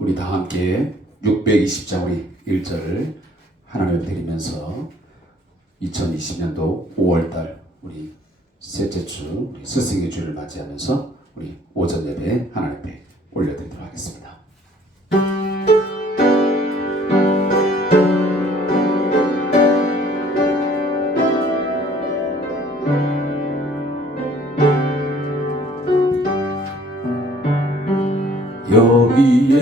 우리 다 함께 620장 우리 1절을 하나님을 드리면서 2020년도 5월달 우리 셋째 주 우리 스승의 주를 맞이하면서 우리 오전 예배 하나님 앞에 올려드리도록 하겠습니다. 여기에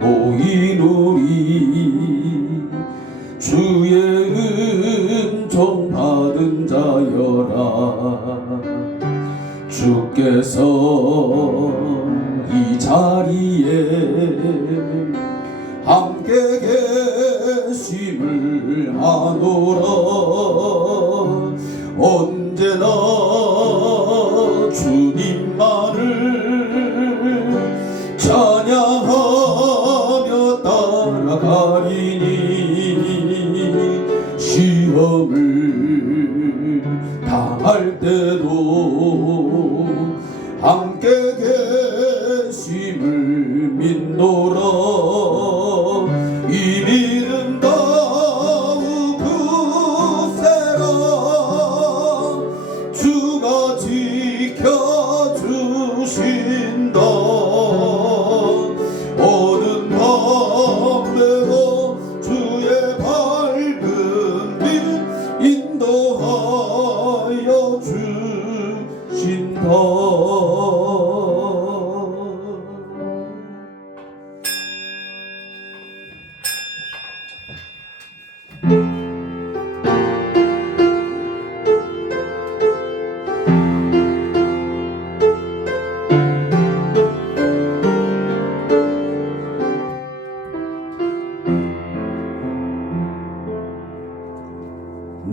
모인 우리 주의 은총 받은 자여라. 주께서 이 자리에 함께 계심을 아노라. 언제나 주님만을 찬양하며 따라가리니 시험을 당할 때도 함께 계심을 믿노라. 이 믿음 더욱 굳세라. 주가 지켜주신다. 어두운 밤에도 주의 밝은 빛 인도하여 주신다.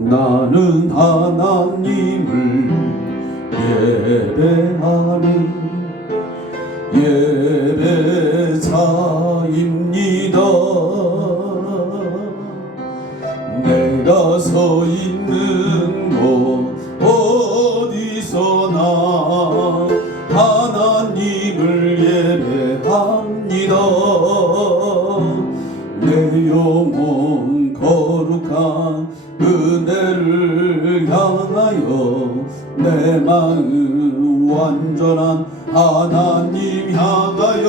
나는 하나님을 예배하는 예배자입니다. 내가 서 있는 곳 어디서나 하나님을 예배합니다. 내 영혼 거룩한 은혜를 향하여 내 마음 완전한 하나님 향하여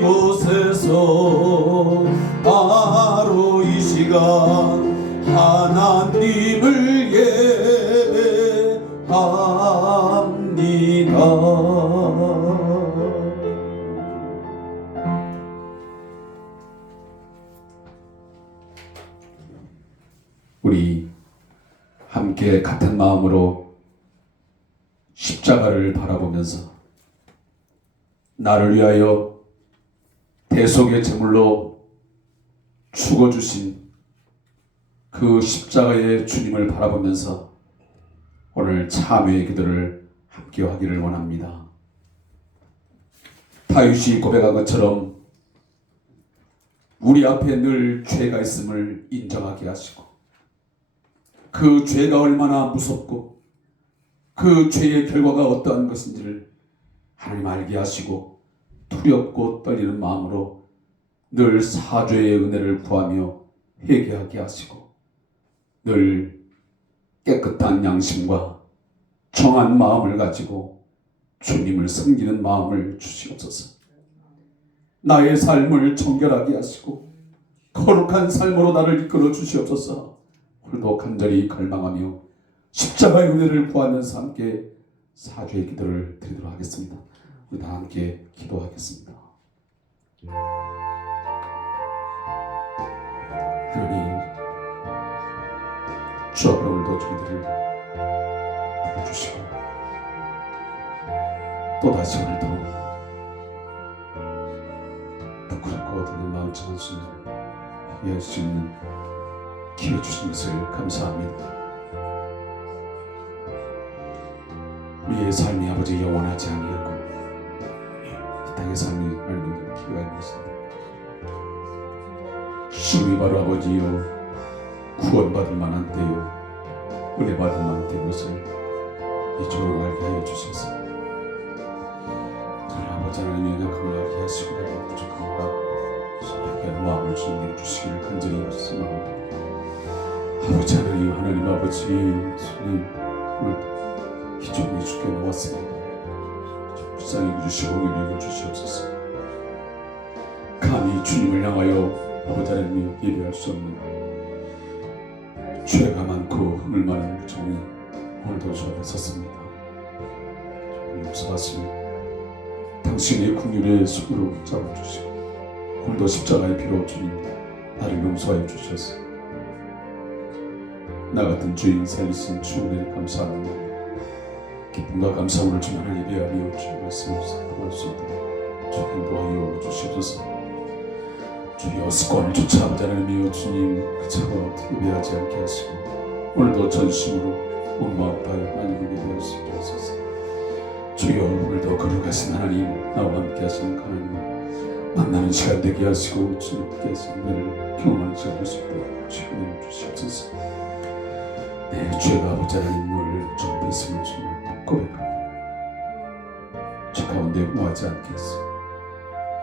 이곳에서 바로 이 시간 하나님을 예배합니다. 우리 함께 같은 마음으로 십자가를 바라보면서 나를 위하여 대속의 제물로 죽어주신 그 십자가의 주님을 바라보면서 오늘 참회의 기도를 함께 하기를 원합니다. 다윗이 고백한 것처럼 우리 앞에 늘 죄가 있음을 인정하게 하시고 그 죄가 얼마나 무섭고 그 죄의 결과가 어떠한 것인지를 하나님 알게 하시고 두렵고 떨리는 마음으로 늘 사죄의 은혜를 구하며 회개하게 하시고 늘 깨끗한 양심과 정한 마음을 가지고 주님을 섬기는 마음을 주시옵소서. 나의 삶을 정결하게 하시고 거룩한 삶으로 나를 이끌어 주시옵소서. 오늘도 간절히 갈망하며 십자가의 은혜를 구하면서 함께 사죄의 기도를 드리도록 하겠습니다. 우리 다 함께 기도하겠습니다. 하나님, 주 앞에 오늘도 저희들을 불러주시고 또다시 오늘도 부끄럽고 어두운 마음 정한 순간을 이해할 수 있는 기회 주신 것을 감사합니다. 우리의 삶이 아버지 영원하지 아니하고 이 땅의 삶이 얼마나 기회가 있는 것입니다. 주님이 바로 아버지요 구원받을 만한 때요 은혜받을 만한 때인 것을 이쪽으로 알게 하여 주셔서 아버지 하나님의 연약함을 알게 하시고 나를 부족합니다. 신뢰하게 하는 마음을 주님 주시기를 간절히 소망합니다. 아버지 하나님 아버지 주님 오늘 기존에 주께 놓았습니다. 불쌍히 여겨주시고 은혜를 주시옵소서. 감히 주님을 향하여 아버지 하나님 예배할 수 없는 죄가 많고 흠을 많은 종이 오늘도 주 앞에 섰습니다. 주님 용서하시며 당신의 긍휼의 손으로 잡아주시고 오늘도 십자가의 피로 주님 나를 용서하여 주셔서 나 같은 죄인 살리신 주 은혜를 감사합니다. 기쁨과 감사함을 주님 하나님 예배하며 주의 말씀을 선포할 수 있도록 주 인도하여 주시옵소서. 주여 습관을 쫓아 아버지 하나님이여 주님 그저 예배하지 않게 하시고 오늘도 전심으로 온 마음 다하여 하나님을 예배할 수 있게 하소서. 주여 오늘도 거룩하신 하나님 나와 함께 하시는 하나님을 만나는 시간 되게 하시고 주님께 하시는 은혜를 경험하는 시간 될 수 있도록 주의 은혜를 주시옵소서. 내 죄가 아버지 하나님을 좀 뺐음을 주님 고백합니다. 죄 가운데 무하지 않게 하시고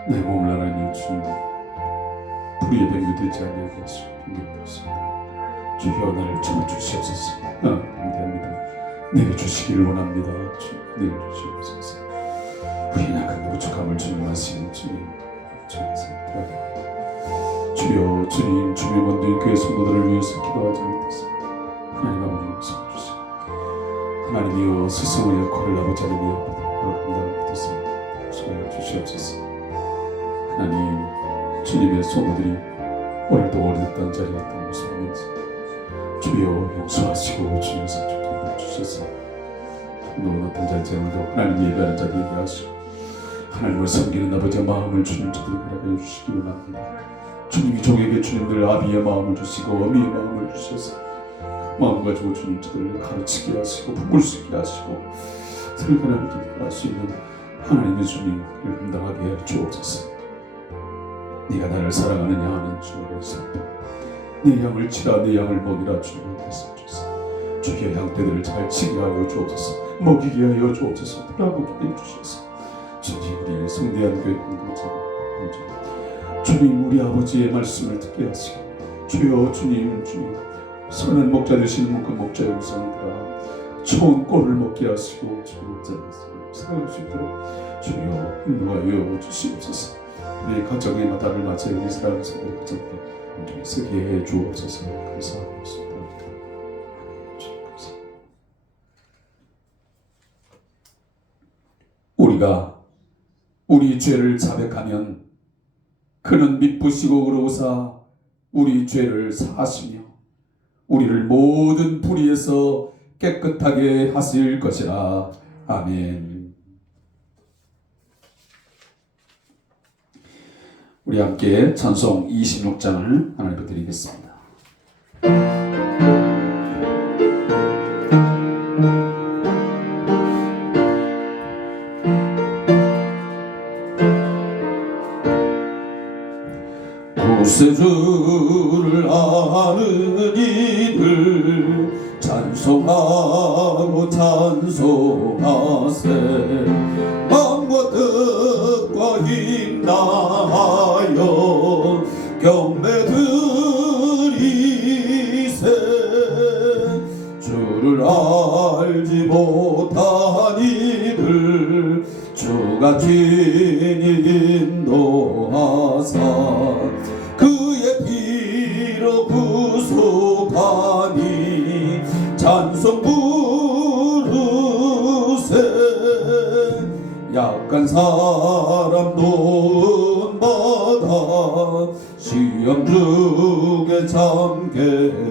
내 몸을 하나님 주님 불의의 뱀이 되지 아니하게 하시고 빙결되었습니다. 주여 나를 참아주시옵소서. 감사합니다. 내게 주시기를 원합니다. 내게 주시옵소서. 우리 약한 부족함을 주님 하시는 주님 주여 주님 주의 만든 교회 성도들을 위해서 기도하지 못했습니다. 하나님 아버지 용서해 주시고 하나님이여 스승의 역할을 아버지 하나님이여 감당하게 됐습니다. 소개해 주시옵소서. 하나님 주님의 성도들이 오늘도 어렸던 자리에 어떤 모습이 있는지 주여 용서하시고 주님의 성도들을 주셔서 너는 어떤 자리에 오늘도 하나님 예배하는 자리에 하시고 하나님을 섬기는 아버지의 마음을 주님 저들에게 허락해 주시기 원합니다. 주님이 종에게 주님들 아비의 마음을 주시고 어미의 마음을 주셔서 마음 가지고 주님 저들을 가르치게 하시고 부을 수 있게 하시고 설교하게 할 수 있는 하나님의 주님을 감당하게 해 주옵소서. 네가 나를 사랑하느냐 하는 주님의 선배 내 양을 치라 내 양을 먹이라 주님 말씀주소서. 주의 양떼들을 잘 치게 하여 주옵소서. 먹이게 하여 주옵소서. 돌아보게 해주셔서 주님 우리의 성대한 교회 공동체가 주님 우리 아버지의 말씀을 듣게 하시고 주여 주님 선한 목자 되시는 그 목자의 음성을 들어 좋은 꼴을 먹게 하시고 주의 말씀을 사용할 수 있도록 주여 인도하여 주시옵소서. 우리 가정의 마다를 맞아 우리 사랑하는 성도들 가정에 서게 해 주옵소서. 감사합니다. 우리가 우리 죄를 자백하면 그는 미쁘시고 의로우사 우리 죄를 사하시며 우리를 모든 불의에서 깨끗하게 하실 것이라. 아멘. 우리 함께 찬송 26장을 하나님께 드리겠습니다. 구세주를 아는 이들 찬송하고 찬송하세. 마음과 뜻과 힘 다하여 경배 드리세. 주를 알지 못한 이들 주가 친히 인도하사 그의 피로 구속하니 찬송 부르세. 약한 사람 도움받아 시험 중에 참게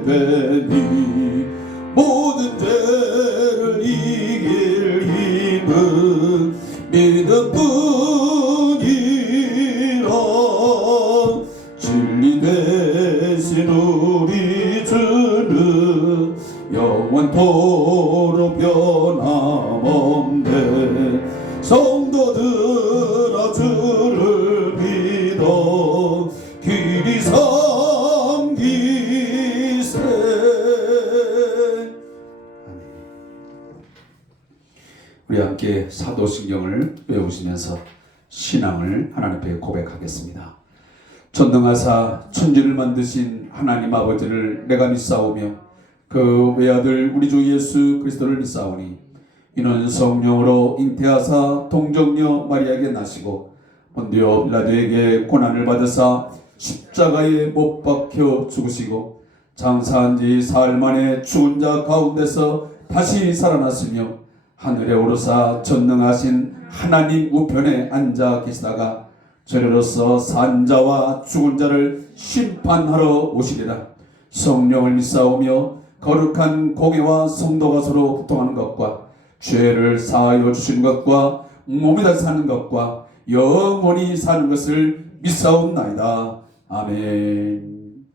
되니 모든 죄를 이길 힘은 믿음뿐이라. 진리 되신 우리 주는 영원토록 변함없네. 성도들아 주를 믿어 길이 섬기세. 우리 함께 사도신경을 외우시면서 신앙을 하나님 앞에 고백하겠습니다. 전능하사 천지를 만드신 하나님 아버지를 내가 믿사오며 그 외아들 우리 주 예수 그리스도를 믿사오니 이는 성령으로 잉태하사 동정녀 마리아에게 나시고 본디오 빌라도에게 고난을 받으사 십자가에 못 박혀 죽으시고 장사한 지 사흘 만에 죽은 자 가운데서 다시 살아났으며 하늘에 오르사 전능하신 하나님 우편에 앉아 계시다가 저리로서 산 자와 죽은 자를 심판하러 오시리라. 성령을 믿사오며 거룩한 공예와 성도가 서로 교통하는 것과 죄를 사하여 주신 것과 몸이 다시 사는 것과 영원히 사는 것을 믿사옵나이다. 아멘.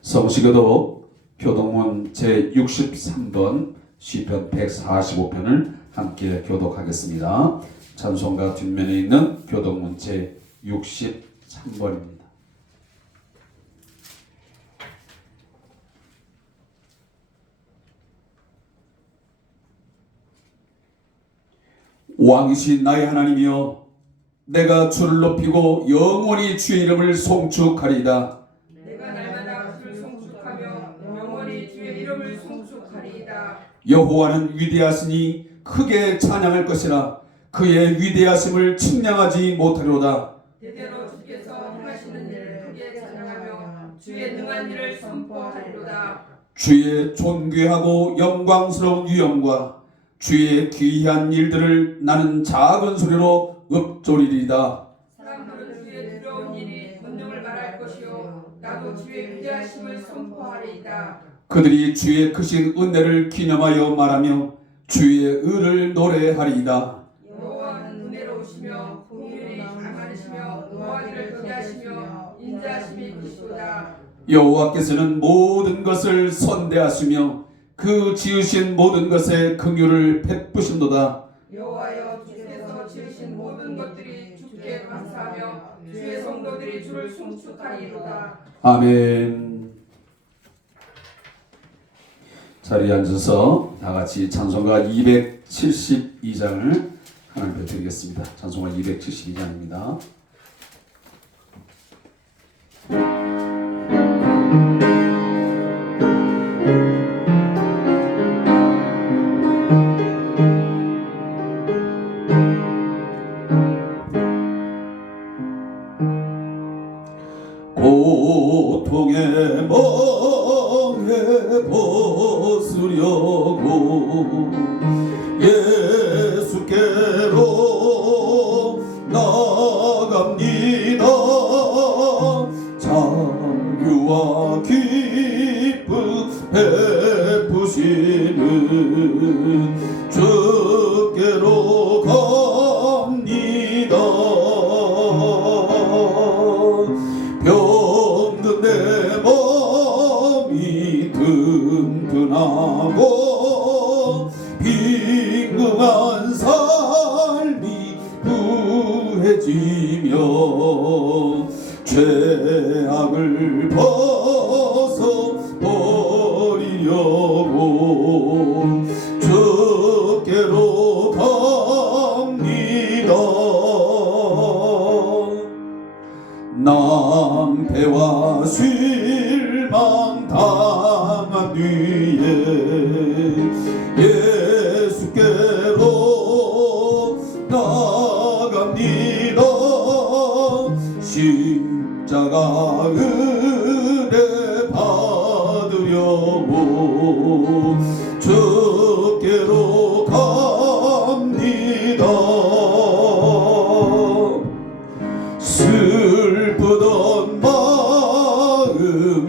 성시교도 교독문 제63번 시편 145편을 함께 교독하겠습니다. 찬송가 뒷면에 있는 교독문 제63번입니다. 왕이신 나의 하나님이여, 내가 주를 높이고 영원히 주의 이름을 송축하리이다. 내가 날마다 주를 송축하며 영원히 주의 이름을 송축하리이다. 여호와는 위대하시니 크게 찬양할 것이라. 그의 위대하심을 측량하지 못하리로다. 대대로 주께서 행하시는 일을 크게 찬양하며 주의 능한 일을 선포하리로다. 주의 존귀하고 영광스러운 유형과 주의 귀한 일들을 나는 작은 소리로 읊조리리이다. 사람들은 주의 두려운 일이 권능을 말할 것이요 나도 주의 위대하심을 선포하리이다. 그들이 주의 크신 은혜를 기념하여 말하며 주의 의를 노래하리이다. 여호와는 은혜로우시며 공의를 많으시며 노하기를 더디하시며 인자하심이 크시도다. 여호와께서는 모든 것을 선대하시며 그 지으신 모든 것에 긍휼을 베푸신도다. 여호와여, 주께서 지으신 모든 것들이 주께 감사하며 주의 성도들이 주를 송축하리로다. 아멘. 자리에 앉아서 다 같이 찬송가 272장을 하나님께 드리겠습니다. 찬송가 272장입니다. 고통의 멍에 벗으려고 예수께로 나갑니다. 자유와 기쁨 베푸시는 주께로 갑니다. 병든 내 몸이 든든하고 빈궁한 삶이 부해지며 죄악을 벗어버리려고 주께로 갑니다. 낭패와 실망 당한 뒤에 예수께로 나갑니다. 십자가 은혜 받으려고 주께로 갑니다. 슬프던 마음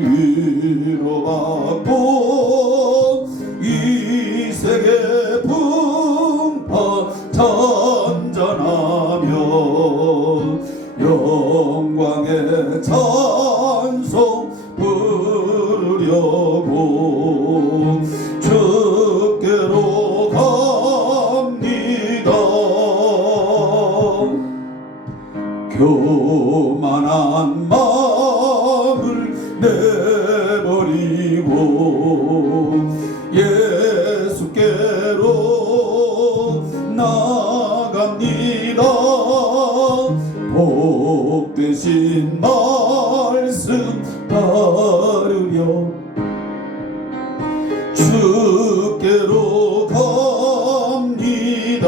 위로받고 이 세계 풍파 잔잔하며 영광의 찬송 부르려고 주께로 갑니다. 교만한 마음을 내버리고 예수께로 나갑니다. 감사합니다. 복되신 말씀 따르려 주께로 갑니다.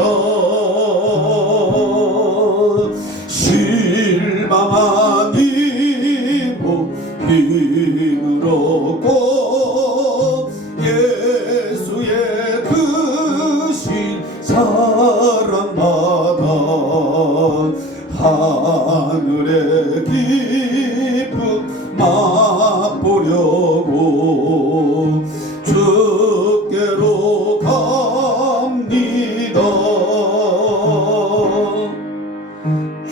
실망한 이모 힘을 얻고 예수의 크신 사랑마다 하늘의 기쁨 맛보려고 주께로 갑니다.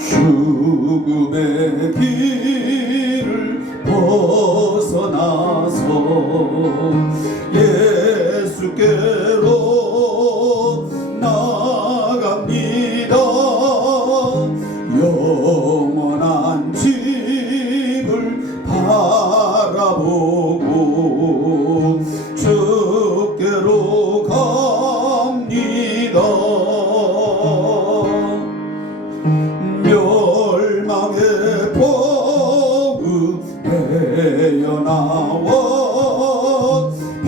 죽음의 길을 벗어나서 예수께로 나갑니다. 영원한 집을 바라보고 주께로 갑니다. 멸망의 포구 헤어나와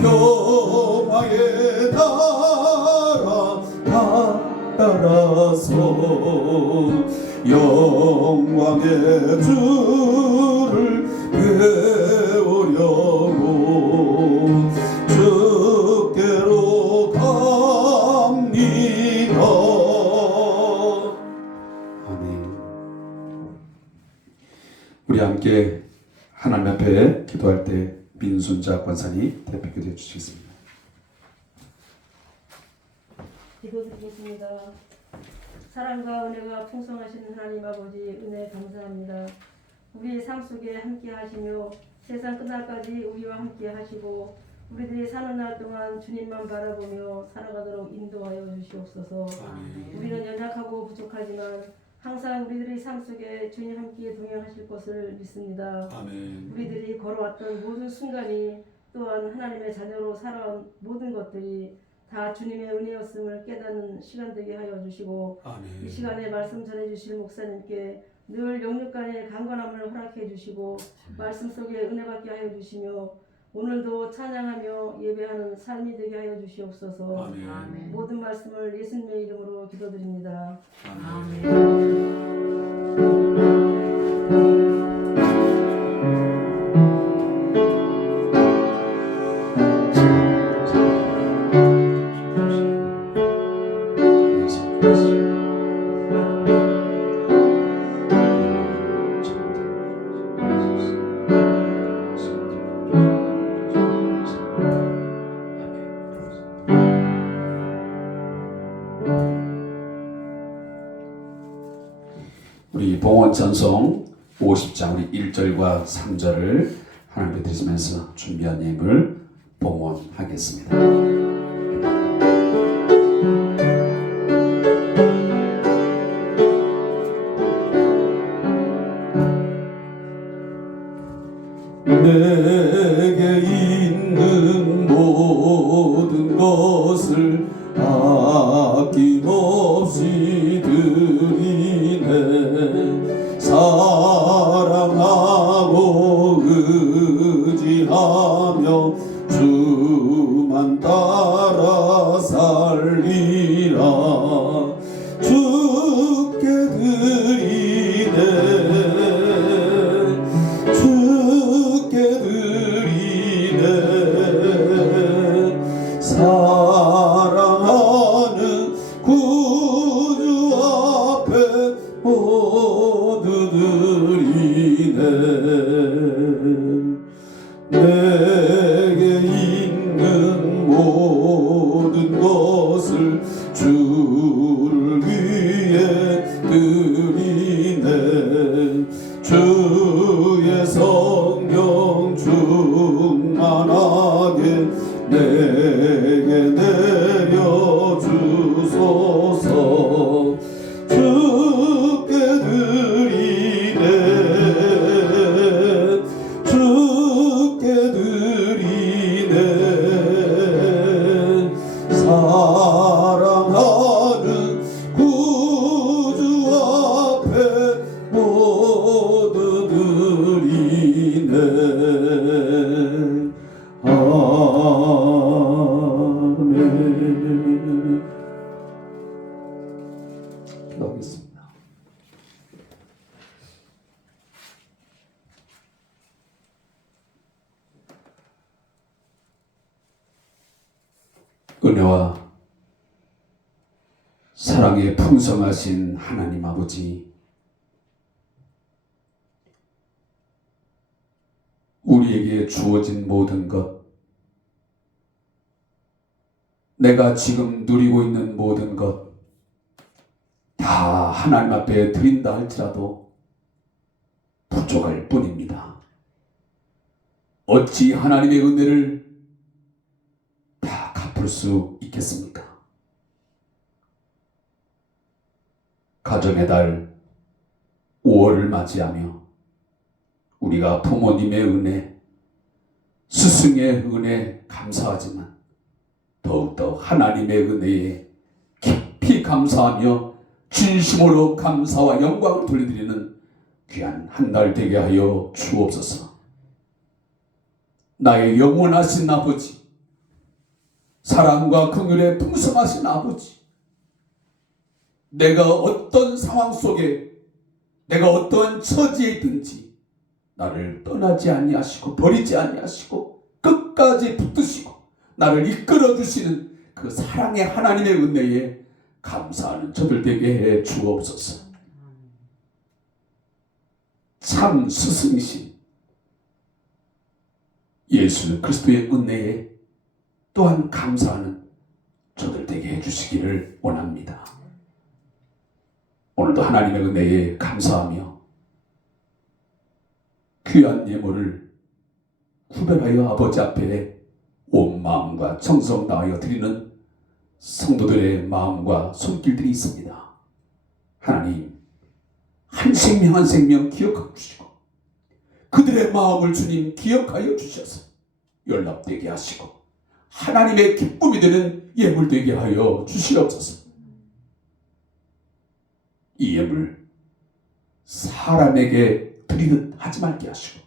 평화에 따라서 영광의 주를 배우려고 주께로 갑니다. 아멘. 우리 함께 하나님 앞에 기도할 때 민순자 권사님 대표 기도해 주시겠습니다. 기도드리겠습니다. 사랑과 은혜가 풍성하신 하나님 아버지 은혜 감사합니다. 우리 삶 속에 함께 하시며 세상 끝날까지 우리와 함께 하시고 우리들이 사는 날 동안 주님만 바라보며 살아가도록 인도하여 주시옵소서. 아멘. 우리는 연약하고 부족하지만 항상 우리들의 삶 속에 주님 함께 동행하실 것을 믿습니다. 아멘. 우리들이 걸어왔던 모든 순간이 또한 하나님의 자녀로 살아온 모든 것들이 다 주님의 은혜였음을 깨닫는 시간 되게 하여 주시고 아멘. 이 시간에 말씀 전해주실 목사님께 늘 영육간의 강건함을 허락해 주시고 말씀 속에 은혜 받게 하여 주시며 오늘도 찬양하며 예배하는 삶이 되게 하여 주시옵소서. 아멘. 모든 말씀을 예수님의 이름으로 기도드립니다. 우리 봉헌 찬송 50장 우리 1절과 3절을 하나님께 드리면서 준비한 예물 봉헌하겠습니다. 내게 있는 모든 것을 아낌없이 드리네. 사랑하고 의지하며 주만 따라 살리라. 주께 드리네. 주께 드리네. 사랑하는 구주 앞에 모두 드리네. 내게 있는 모든 것을 주를 위해 드리네. 주의 성령 충만하게 내게 내려주소서. 주께 드리네. 주께 드리네. 사랑하는 구주 기도하겠습니다. 은혜와 사랑에 풍성하신 하나님 아버지, 우리에게 주어진 모든 것, 내가 지금 누리고 있는 모든 것 다 하나님 앞에 드린다 할지라도 부족할 뿐입니다. 어찌 하나님의 은혜를 다 갚을 수 있겠습니까? 가정의 달 5월을 맞이하며 우리가 부모님의 은혜, 스승의 은혜 감사하지만 더욱더 하나님의 은혜에 깊이 감사하며 진심으로 감사와 영광을 돌려드리는 귀한 한 달 되게 하여 주옵소서. 나의 영원하신 아버지, 사랑과 긍휼에 풍성하신 아버지, 내가 어떤 상황 속에, 내가 어떠한 처지에 있든지 나를 떠나지 아니하시고 버리지 아니하시고 끝까지 붙드시고 나를 이끌어 주시는 그 사랑의 하나님의 은혜에 감사하는 저들 되게 해 주옵소서. 참 스승이신 예수 그리스도의 은혜에 또한 감사하는 저들 되게 해주시기를 원합니다. 오늘도 하나님의 은혜에 감사하며 귀한 예물을 구별하여 아버지 앞에 온 마음과 정성 다하여 드리는 성도들의 마음과 손길들이 있습니다. 하나님, 한 생명 한 생명 기억하여 주시고 그들의 마음을 주님 기억하여 주셔서 연락되게 하시고 하나님의 기쁨이 되는 예물 되게 하여 주시옵소서. 이 예물 사람에게 드리듯 하지 말게 하시고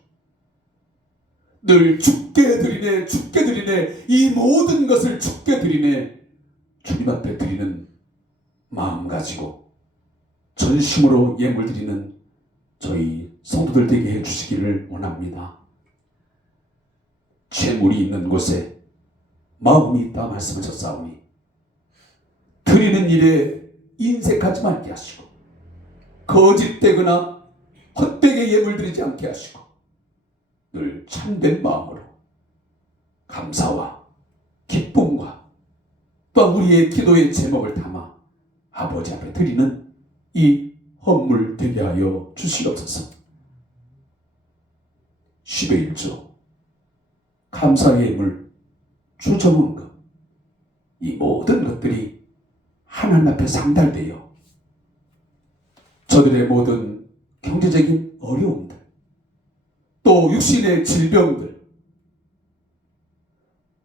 늘 주께 드리네 주께 드리네 이 모든 것을 주께 드리네 주님 앞에 드리는 마음 가지고 전심으로 예물 드리는 저희 성도들 되게 해주시기를 원합니다. 재물이 있는 곳에 마음이 있다 말씀하셨사오니 드리는 일에 인색하지 말게 하시고 거짓되거나 헛되게 예물 드리지 않게 하시고 늘 참된 마음으로 감사와 기쁨과 또한 우리의 기도의 제목을 담아 아버지 앞에 드리는 이 헌물 되게 하여 주시옵소서. 10의 1조 감사의 예물 주정원금 이 모든 것들이 하나님 앞에 상달되어 저들의 모든 경제적인 어려움들 또 육신의 질병들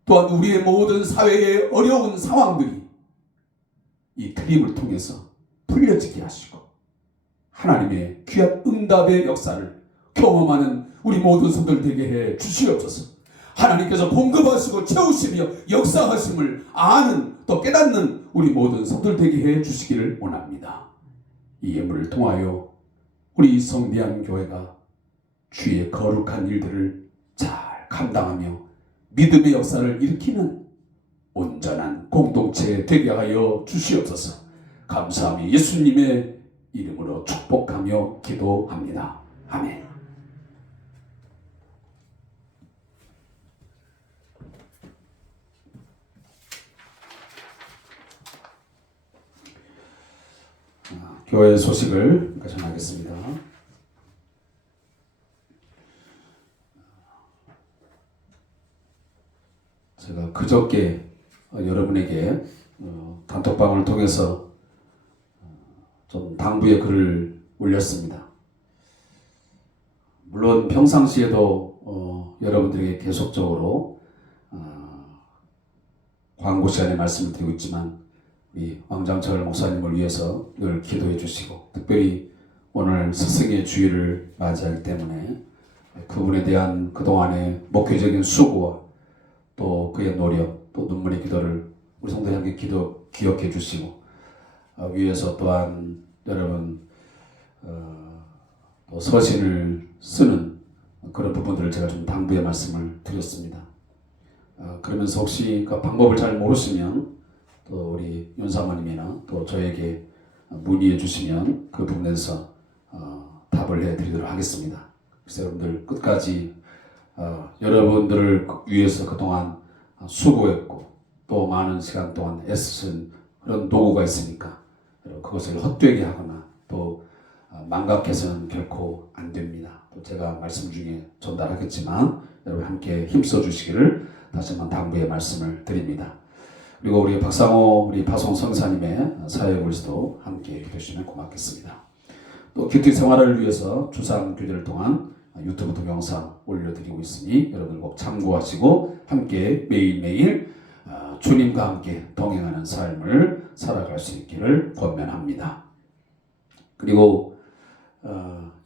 또한 우리의 모든 사회의 어려운 상황들이 이 드림을 통해서 풀려지게 하시고 하나님의 귀한 응답의 역사를 경험하는 우리 모든 성도들 되게 해 주시옵소서. 하나님께서 공급하시고 채우시며 역사하심을 아는 또 깨닫는 우리 모든 성도들 되게 해 주시기를 원합니다. 이 예물을 통하여 우리 성대한 교회가 주의 거룩한 일들을 잘 감당하며 믿음의 역사를 일으키는 온전한 공동체 되게 하여 주시옵소서. 감사하며 예수님의 이름으로 축복하며 기도합니다. 아멘. 교회 소식을 전하겠습니다. 제가 그저께 여러분에게 단톡방을 통해서 좀 당부의 글을 올렸습니다. 물론 평상시에도 여러분들에게 계속적으로 광고 시간에 말씀을 드리고 있지만 우리 왕장철 목사님을 위해서 늘 기도해 주시고 특별히 오늘 스승의 주일을 맞이하기 때문에 그분에 대한 그동안의 목회적인 수고와 또 그의 노력, 또 눈물의 기도를 우리 성도님께 기억해 주시고 위에서 또한 여러분 또 서신을 쓰는 그런 부분들을 제가 좀 당부의 말씀을 드렸습니다. 그러면서 혹시 그 방법을 잘 모르시면 또 우리 윤사모님이나 또 저에게 문의해 주시면 그 부분에서 답을 해드리도록 하겠습니다. 그래서 여러분들 끝까지 여러분들을 위해서 그동안 수고했고 또 많은 시간 동안 애쓰신 그런 노고가 있으니까 그것을 헛되게 하거나 또 망각해서는 결코 안 됩니다. 또 제가 말씀 중에 전달하겠지만 여러분 함께 힘써 주시기를 다시 한번 당부의 말씀을 드립니다. 그리고 우리 박상호 우리 파송 성사님의 사역을 위해서도 함께 기도해 주시면 고맙겠습니다. 또 기도 생활을 위해서 주상 교제를 통한 유튜브 동영상 올려드리고 있으니 여러분 꼭 참고하시고 함께 매일매일 주님과 함께 동행하는 삶을 살아갈 수 있기를 권면합니다. 그리고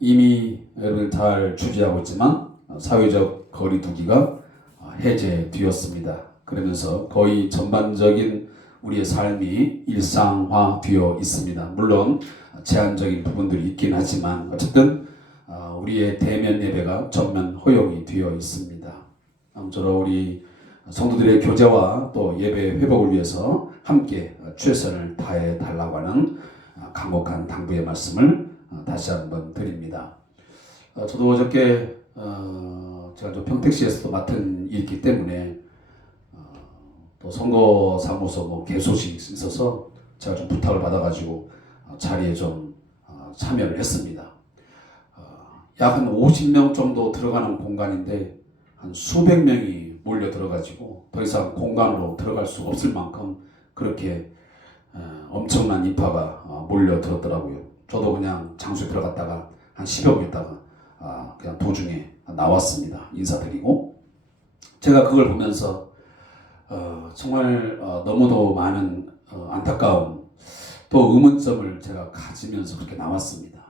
이미 여러분 잘 주지하고 있지만 사회적 거리두기가 해제되었습니다. 그러면서 거의 전반적인 우리의 삶이 일상화되어 있습니다. 물론 제한적인 부분들이 있긴 하지만 어쨌든 우리의 대면 예배가 전면 허용이 되어 있습니다. 아무쪼록 우리 성도들의 교제와 또 예배 회복을 위해서 함께 최선을 다해 달라고 하는 간곡한 당부의 말씀을 다시 한번 드립니다. 저도 어저께 제가 좀 평택시에서도 맡은 일이기 때문에 또 선거사무소 뭐 개소식이 있어서 제가 좀 부탁을 받아가지고 자리에 좀 참여를 했습니다. 약 한 50명 정도 들어가는 공간인데 한 수백 명이 몰려 들어가지고 더 이상 공간으로 들어갈 수 없을 만큼 그렇게 엄청난 인파가 몰려 들었더라고요. 저도 그냥 장소에 들어갔다가 한 10여 분 있다가 그냥 도중에 나왔습니다. 인사드리고 제가 그걸 보면서 정말 너무도 많은 안타까움 또 의문점을 제가 가지면서 그렇게 나왔습니다.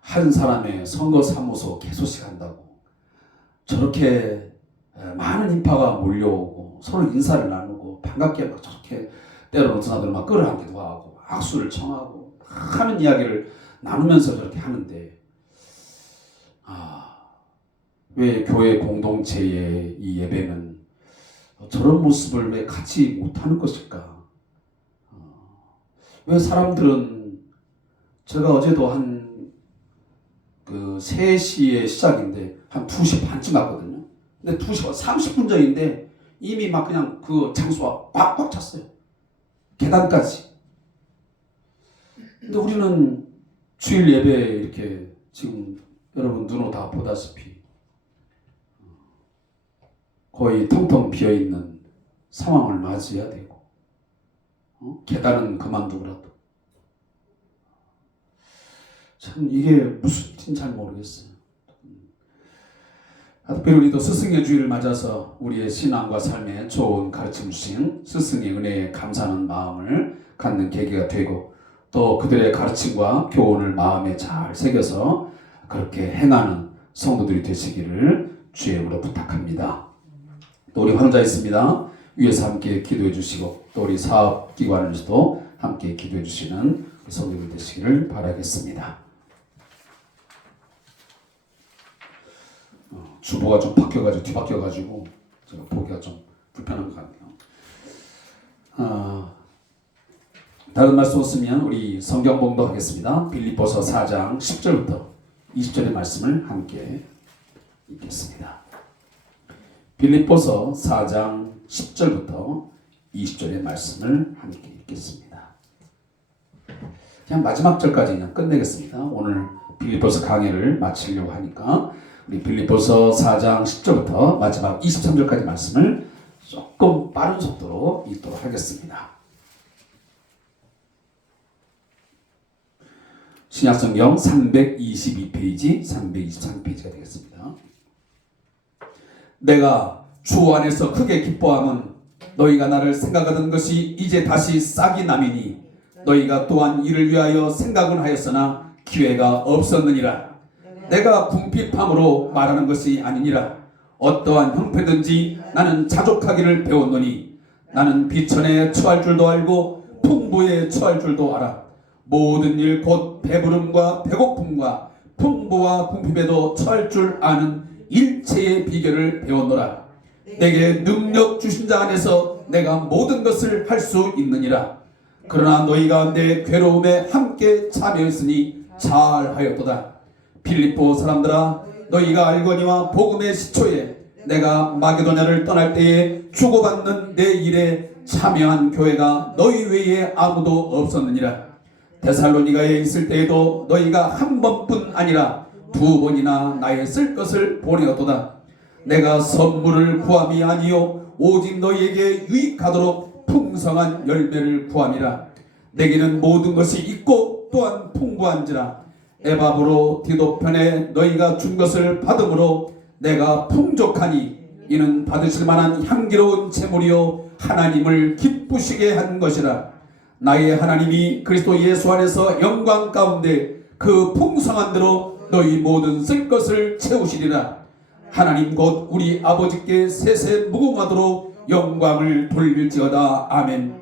한 사람의 선거사무소 개소식 한다고 저렇게 많은 인파가 몰려오고 서로 인사를 나누고 반갑게 막 저렇게 때로는 사람들 막 끌어안기도 하고 악수를 청하고 하는 이야기를 나누면서 저렇게 하는데 왜 교회 공동체의 이 예배는 저런 모습을 왜 같이 못하는 것일까? 왜 사람들은 제가 어제도 한 3시에 시작인데 한 2시 반쯤 갔거든요. 근데 2시 30분 전인데 이미 막 그냥 그 장소가 꽉꽉 찼어요. 계단까지. 근데 우리는 주일 예배 이렇게 지금 여러분 눈으로 다 보다시피 거의 텅텅 비어있는 상황을 맞이해야 되고 계단은 그만두더라도 참 이게 무슨 일인지 잘 모르겠어요. 특별히 우리도 스승의 주일을 맞아서 우리의 신앙과 삶에 좋은 가르침 주신 스승의 은혜에 감사하는 마음을 갖는 계기가 되고 또 그들의 가르침과 교훈을 마음에 잘 새겨서 그렇게 행하는 성도들이 되시기를 주의 이름으로 부탁합니다. 또 우리 환자 있습니다. 위에서 함께 기도해 주시고 또 우리 사업기관에서도 함께 기도해 주시는 성도들 되시기를 바라겠습니다. 주보가 좀 바뀌어가지고 뒤바뀌어가지고 제가 보기가 좀 불편한 것 같네요. 다른 말씀 없으면 우리 성경 봉독하겠습니다. 빌립보서 4장 10절부터 20절의 말씀을 함께 읽겠습니다. 빌립보서 4장 10절부터 20절의 말씀을 함께 읽겠습니다. 그냥 마지막 절까지 그냥 끝내겠습니다. 오늘 빌립보서 강의를 마치려고 하니까 우리 빌립보서 4장 10절부터 마지막 23절까지 말씀을 조금 빠른 속도로 읽도록 하겠습니다. 신약성경 322페이지, 323페이지가 되겠습니다. 내가 주 안에서 크게 기뻐함은 너희가 나를 생각하던 것이 이제 다시 싹이 남이니 너희가 또한 이를 위하여 생각은 하였으나 기회가 없었느니라. 내가 궁핍함으로 말하는 것이 아니니라. 어떠한 형편든지 나는 자족하기를 배웠노니 나는 비천에 처할 줄도 알고 풍부에 처할 줄도 알아. 모든 일 곧 배부름과 배고픔과 풍부와 궁핍에도 처할 줄 아는 일체의 비결을 배웠노라. 내게 능력 주신 자 안에서 내가 모든 것을 할 수 있느니라. 그러나 너희가 내 괴로움에 함께 참여했으니 잘하였도다. 빌립보 사람들아, 너희가 알거니와 복음의 시초에 내가 마게도냐를 떠날 때에 주고받는 내 일에 참여한 교회가 너희 외에 아무도 없었느니라. 데살로니가에 있을 때에도 너희가 한 번뿐 아니라 두 번이나 나의 쓸 것을 보내었도다. 내가 선물을 구함이 아니요 오직 너희에게 유익하도록 풍성한 열매를 구함이라. 내게는 모든 것이 있고 또한 풍부한지라. 에바브로 디도편에 너희가 준 것을 받음으로 내가 풍족하니 이는 받으실 만한 향기로운 제물이요 하나님을 기쁘시게 한 것이라. 나의 하나님이 그리스도 예수 안에서 영광 가운데 그 풍성한 대로 너희 모든 쓸 것을 채우시리라. 하나님 곧 우리 아버지께 세세 무궁하도록 영광을 돌릴지어다. 아멘.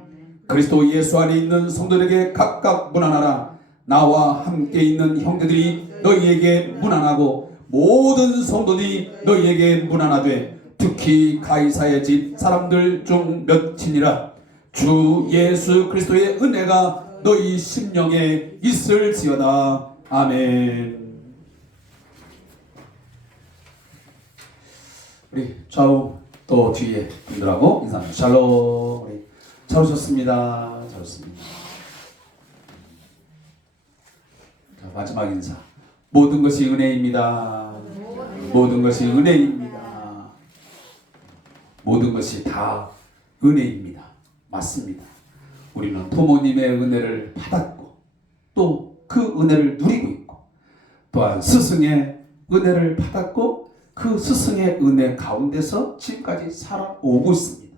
그리스도 예수 안에 있는 성도들에게 각각 문안하라. 나와 함께 있는 형제들이 너희에게 문안하고 모든 성도들이 너희에게 문안하되 특히 가이사의 집 사람들 중 몇이니라. 주 예수 그리스도의 은혜가 너희 심령에 있을지어다. 아멘. 우리 좌우 또 뒤에 분들하고 인사합니다. 샬롬. 우리 잘 오셨습니다. 잘 오셨습니다. 자, 마지막 인사. 모든 것이 은혜입니다. 모든 것이 은혜입니다. 모든 것이 다 은혜입니다. 맞습니다. 우리는 부모님의 은혜를 받았고 또 그 은혜를 누리고 있고 또한 스승의 은혜를 받았고 그 스승의 은혜 가운데서 지금까지 살아오고 있습니다.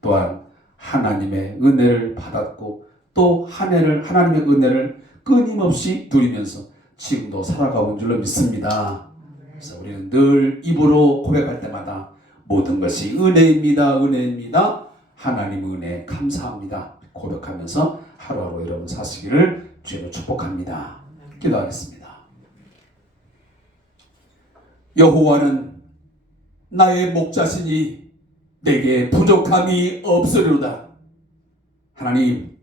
또한 하나님의 은혜를 받았고 또 하나님의 은혜를 끊임없이 누리면서 지금도 살아가고 있는 줄로 믿습니다. 그래서 우리는 늘 입으로 고백할 때마다 모든 것이 은혜입니다. 은혜입니다. 하나님 은혜 감사합니다. 고백하면서 하루하루 여러분 사시기를 주님을 축복합니다. 기도하겠습니다. 여호와는 나의 목자시니 내게 부족함이 없으리로다. 하나님,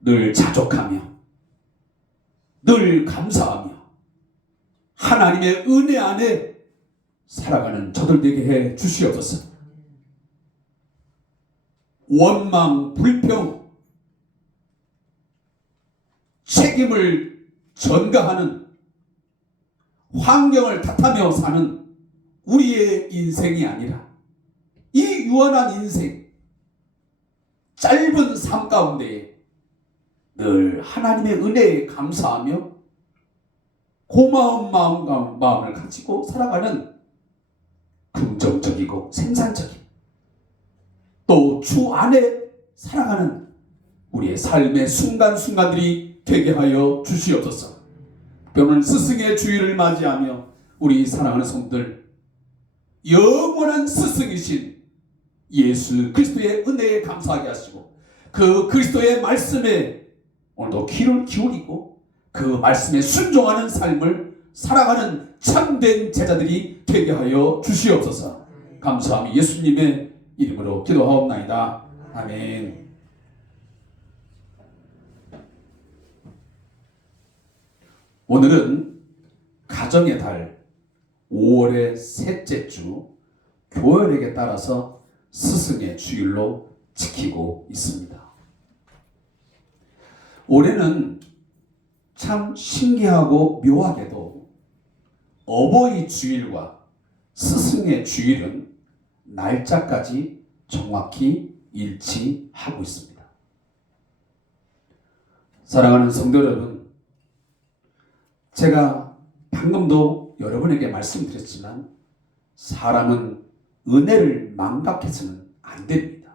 늘 자족하며 늘 감사하며 하나님의 은혜 안에 살아가는 저들 되게 해 주시옵소서. 원망, 불평, 책임을 전가하는 환경을 탓하며 사는 우리의 인생이 아니라 이 유한한 인생, 짧은 삶 가운데 늘 하나님의 은혜에 감사하며 고마운 마음을 가지고 살아가는 긍정적이고 생산적인 또 주 안에 살아가는 우리의 삶의 순간순간들이 되게 하여 주시옵소서. 오늘 스승의 주일을 맞이하며 우리 사랑하는 성도들 영원한 스승이신 예수 그리스도의 은혜에 감사하게 하시고 그 그리스도의 말씀에 오늘도 귀를 기울이고 그 말씀에 순종하는 삶을 살아가는 참된 제자들이 되게 하여 주시옵소서. 감사하며 예수님의 이름으로 기도하옵나이다. 아멘. 오늘은 가정의 달 5월의 셋째 주 교열에게 따라서 스승의 주일로 지키고 있습니다. 올해는 참 신기하고 묘하게도 어버이 주일과 스승의 주일은 날짜까지 정확히 일치하고 있습니다. 사랑하는 성도 여러분, 제가 방금도 여러분에게 말씀드렸지만 사람은 은혜를 망각해서는 안 됩니다.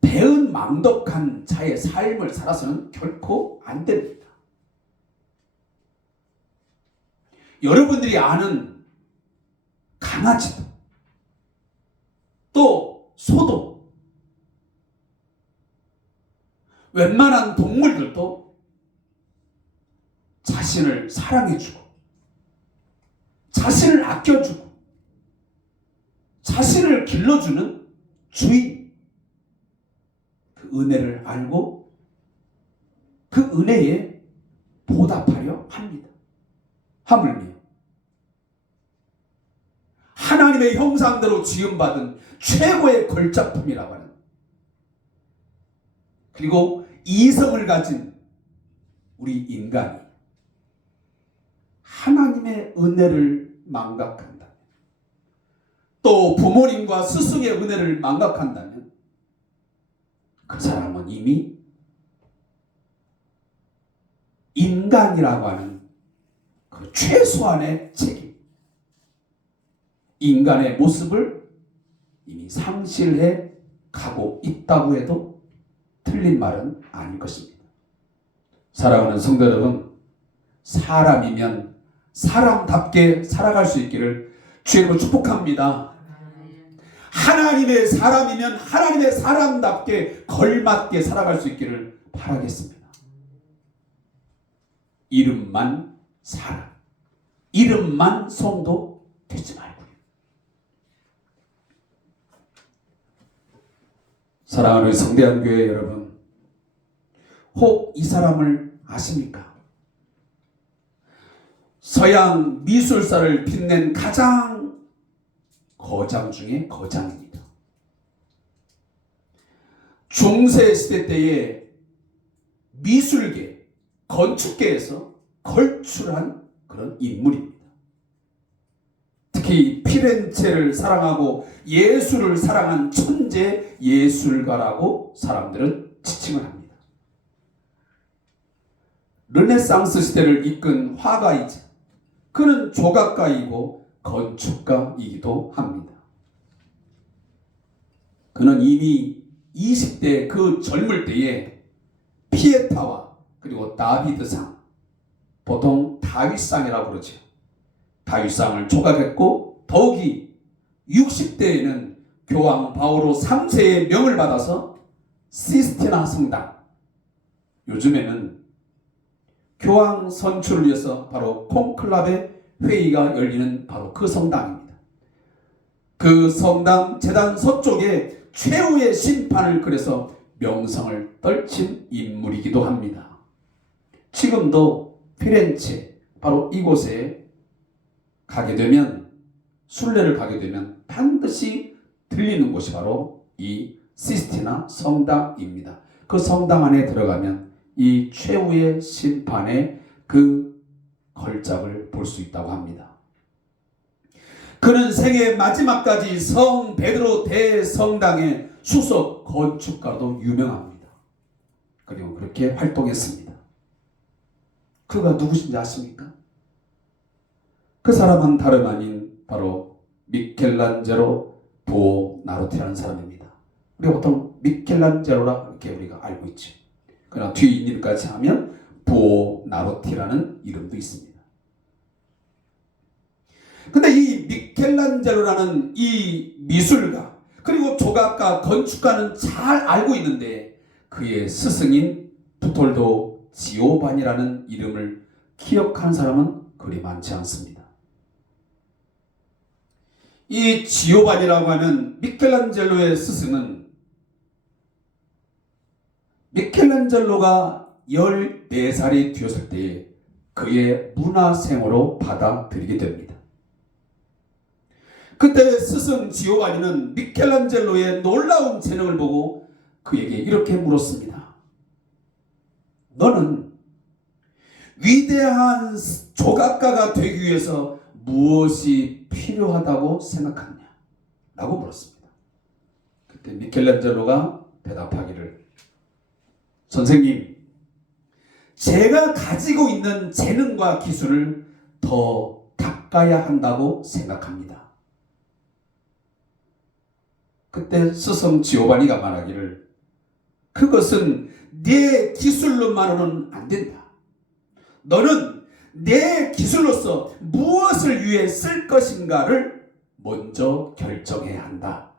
배은망덕한 자의 삶을 살아서는 결코 안 됩니다. 여러분들이 아는 강아지도 또 소도 웬만한 동물들도 자신을 사랑해주고 자신을 아껴주고 자신을 길러주는 주인, 그 은혜를 알고 그 은혜에 보답하려 합니다. 하물며 하나님의 형상대로 지음받은 최고의 걸작품이라고 하는, 그리고 이성을 가진 우리 인간이 하나님의 은혜를 망각한다면, 또 부모님과 스승의 은혜를 망각한다면 그 사람은 이미 인간이라고 하는 그 최소한의 책임, 인간의 모습을 이미 상실해 가고 있다고 해도 틀린 말은 아닐 것입니다. 사랑하는 성도 여러분, 사람이면 사람답게 살아갈 수 있기를 주님으로 축복합니다. 하나님의 사람이면 하나님의 사람답게 걸맞게 살아갈 수 있기를 바라겠습니다. 이름만 사람, 이름만 성도 되지 말고요. 사랑하는 성대한 교회 여러분, 혹 이 사람을 아십니까? 서양 미술사를 빛낸 가장 거장 중에 거장입니다. 중세시대 때의 미술계, 건축계에서 걸출한 그런 인물입니다. 특히 피렌체를 사랑하고 예술을 사랑한 천재 예술가라고 사람들은 지칭을 합니다. 르네상스 시대를 이끈 화가이자 그는 조각가이고 건축가이기도 합니다. 그는 이미 20대 그 젊을 때에 피에타와 그리고 다비드상, 보통 다윗상이라고 그러죠. 다윗상을 조각했고, 더욱이 60대에는 교황 바오로 3세의 명을 받아서 시스티나 성당, 요즘에는 교황 선출을 위해서 바로 콘클라베 회의가 열리는 바로 그 성당입니다. 그 성당 제단 서쪽에 최후의 심판을 그려서 명성을 떨친 인물이기도 합니다. 지금도 피렌체, 바로 이곳에 가게 되면, 순례를 가게 되면 반드시 들리는 곳이 바로 이 시스티나 성당입니다. 그 성당 안에 들어가면 이 최후의 심판의 그 걸작을 볼 수 있다고 합니다. 그는 생애 마지막까지 성 베드로 대성당의 수석 건축가로 유명합니다. 그리고 그렇게 활동했습니다. 그가 누구신지 아십니까? 그 사람은 다름 아닌 바로 미켈란젤로 부오나로티라는 사람입니다. 우리가 보통 미켈란젤로라 이렇게 우리가 알고 있죠. 그러나 뒤에 이름까지 하면 부오나로티라는 이름도 있습니다. 근데 이 미켈란젤로라는 이 미술가, 그리고 조각가, 건축가는 잘 알고 있는데 그의 스승인 부톨도 지오바니라는 이름을 기억하는 사람은 그리 많지 않습니다. 이 지오바니라고 하는 미켈란젤로의 스승은 미켈란젤로가 14살이 되었을 때에 그의 문화생으로 받아들이게 됩니다. 그때 스승 지오바니는 미켈란젤로의 놀라운 재능을 보고 그에게 이렇게 물었습니다. 너는 위대한 조각가가 되기 위해서 무엇이 필요하다고 생각하느냐? 라고 물었습니다. 그때 미켈란젤로가 대답하기를, 선생님, 제가 가지고 있는 재능과 기술을 더 닦아야 한다고 생각합니다. 그때 스승 지오바니가 말하기를, 그것은 내 기술로만으로는 안 된다. 너는 내 기술로서 무엇을 위해 쓸 것인가를 먼저 결정해야 한다.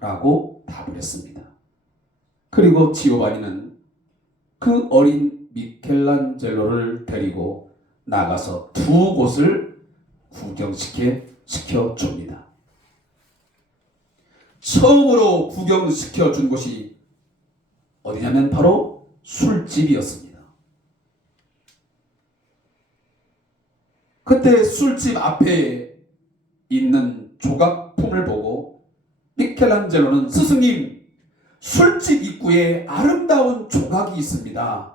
라고 답을 했습니다. 그리고 지오바니는 그 어린 미켈란젤로를 데리고 나가서 두 곳을 구경시켜 줍니다. 처음으로 구경시켜 준 곳이 어디냐면 바로 술집이었습니다. 그때 술집 앞에 있는 조각품을 보고 미켈란젤로는 스승님, 술집 입구에 아름다운 조각이 있습니다.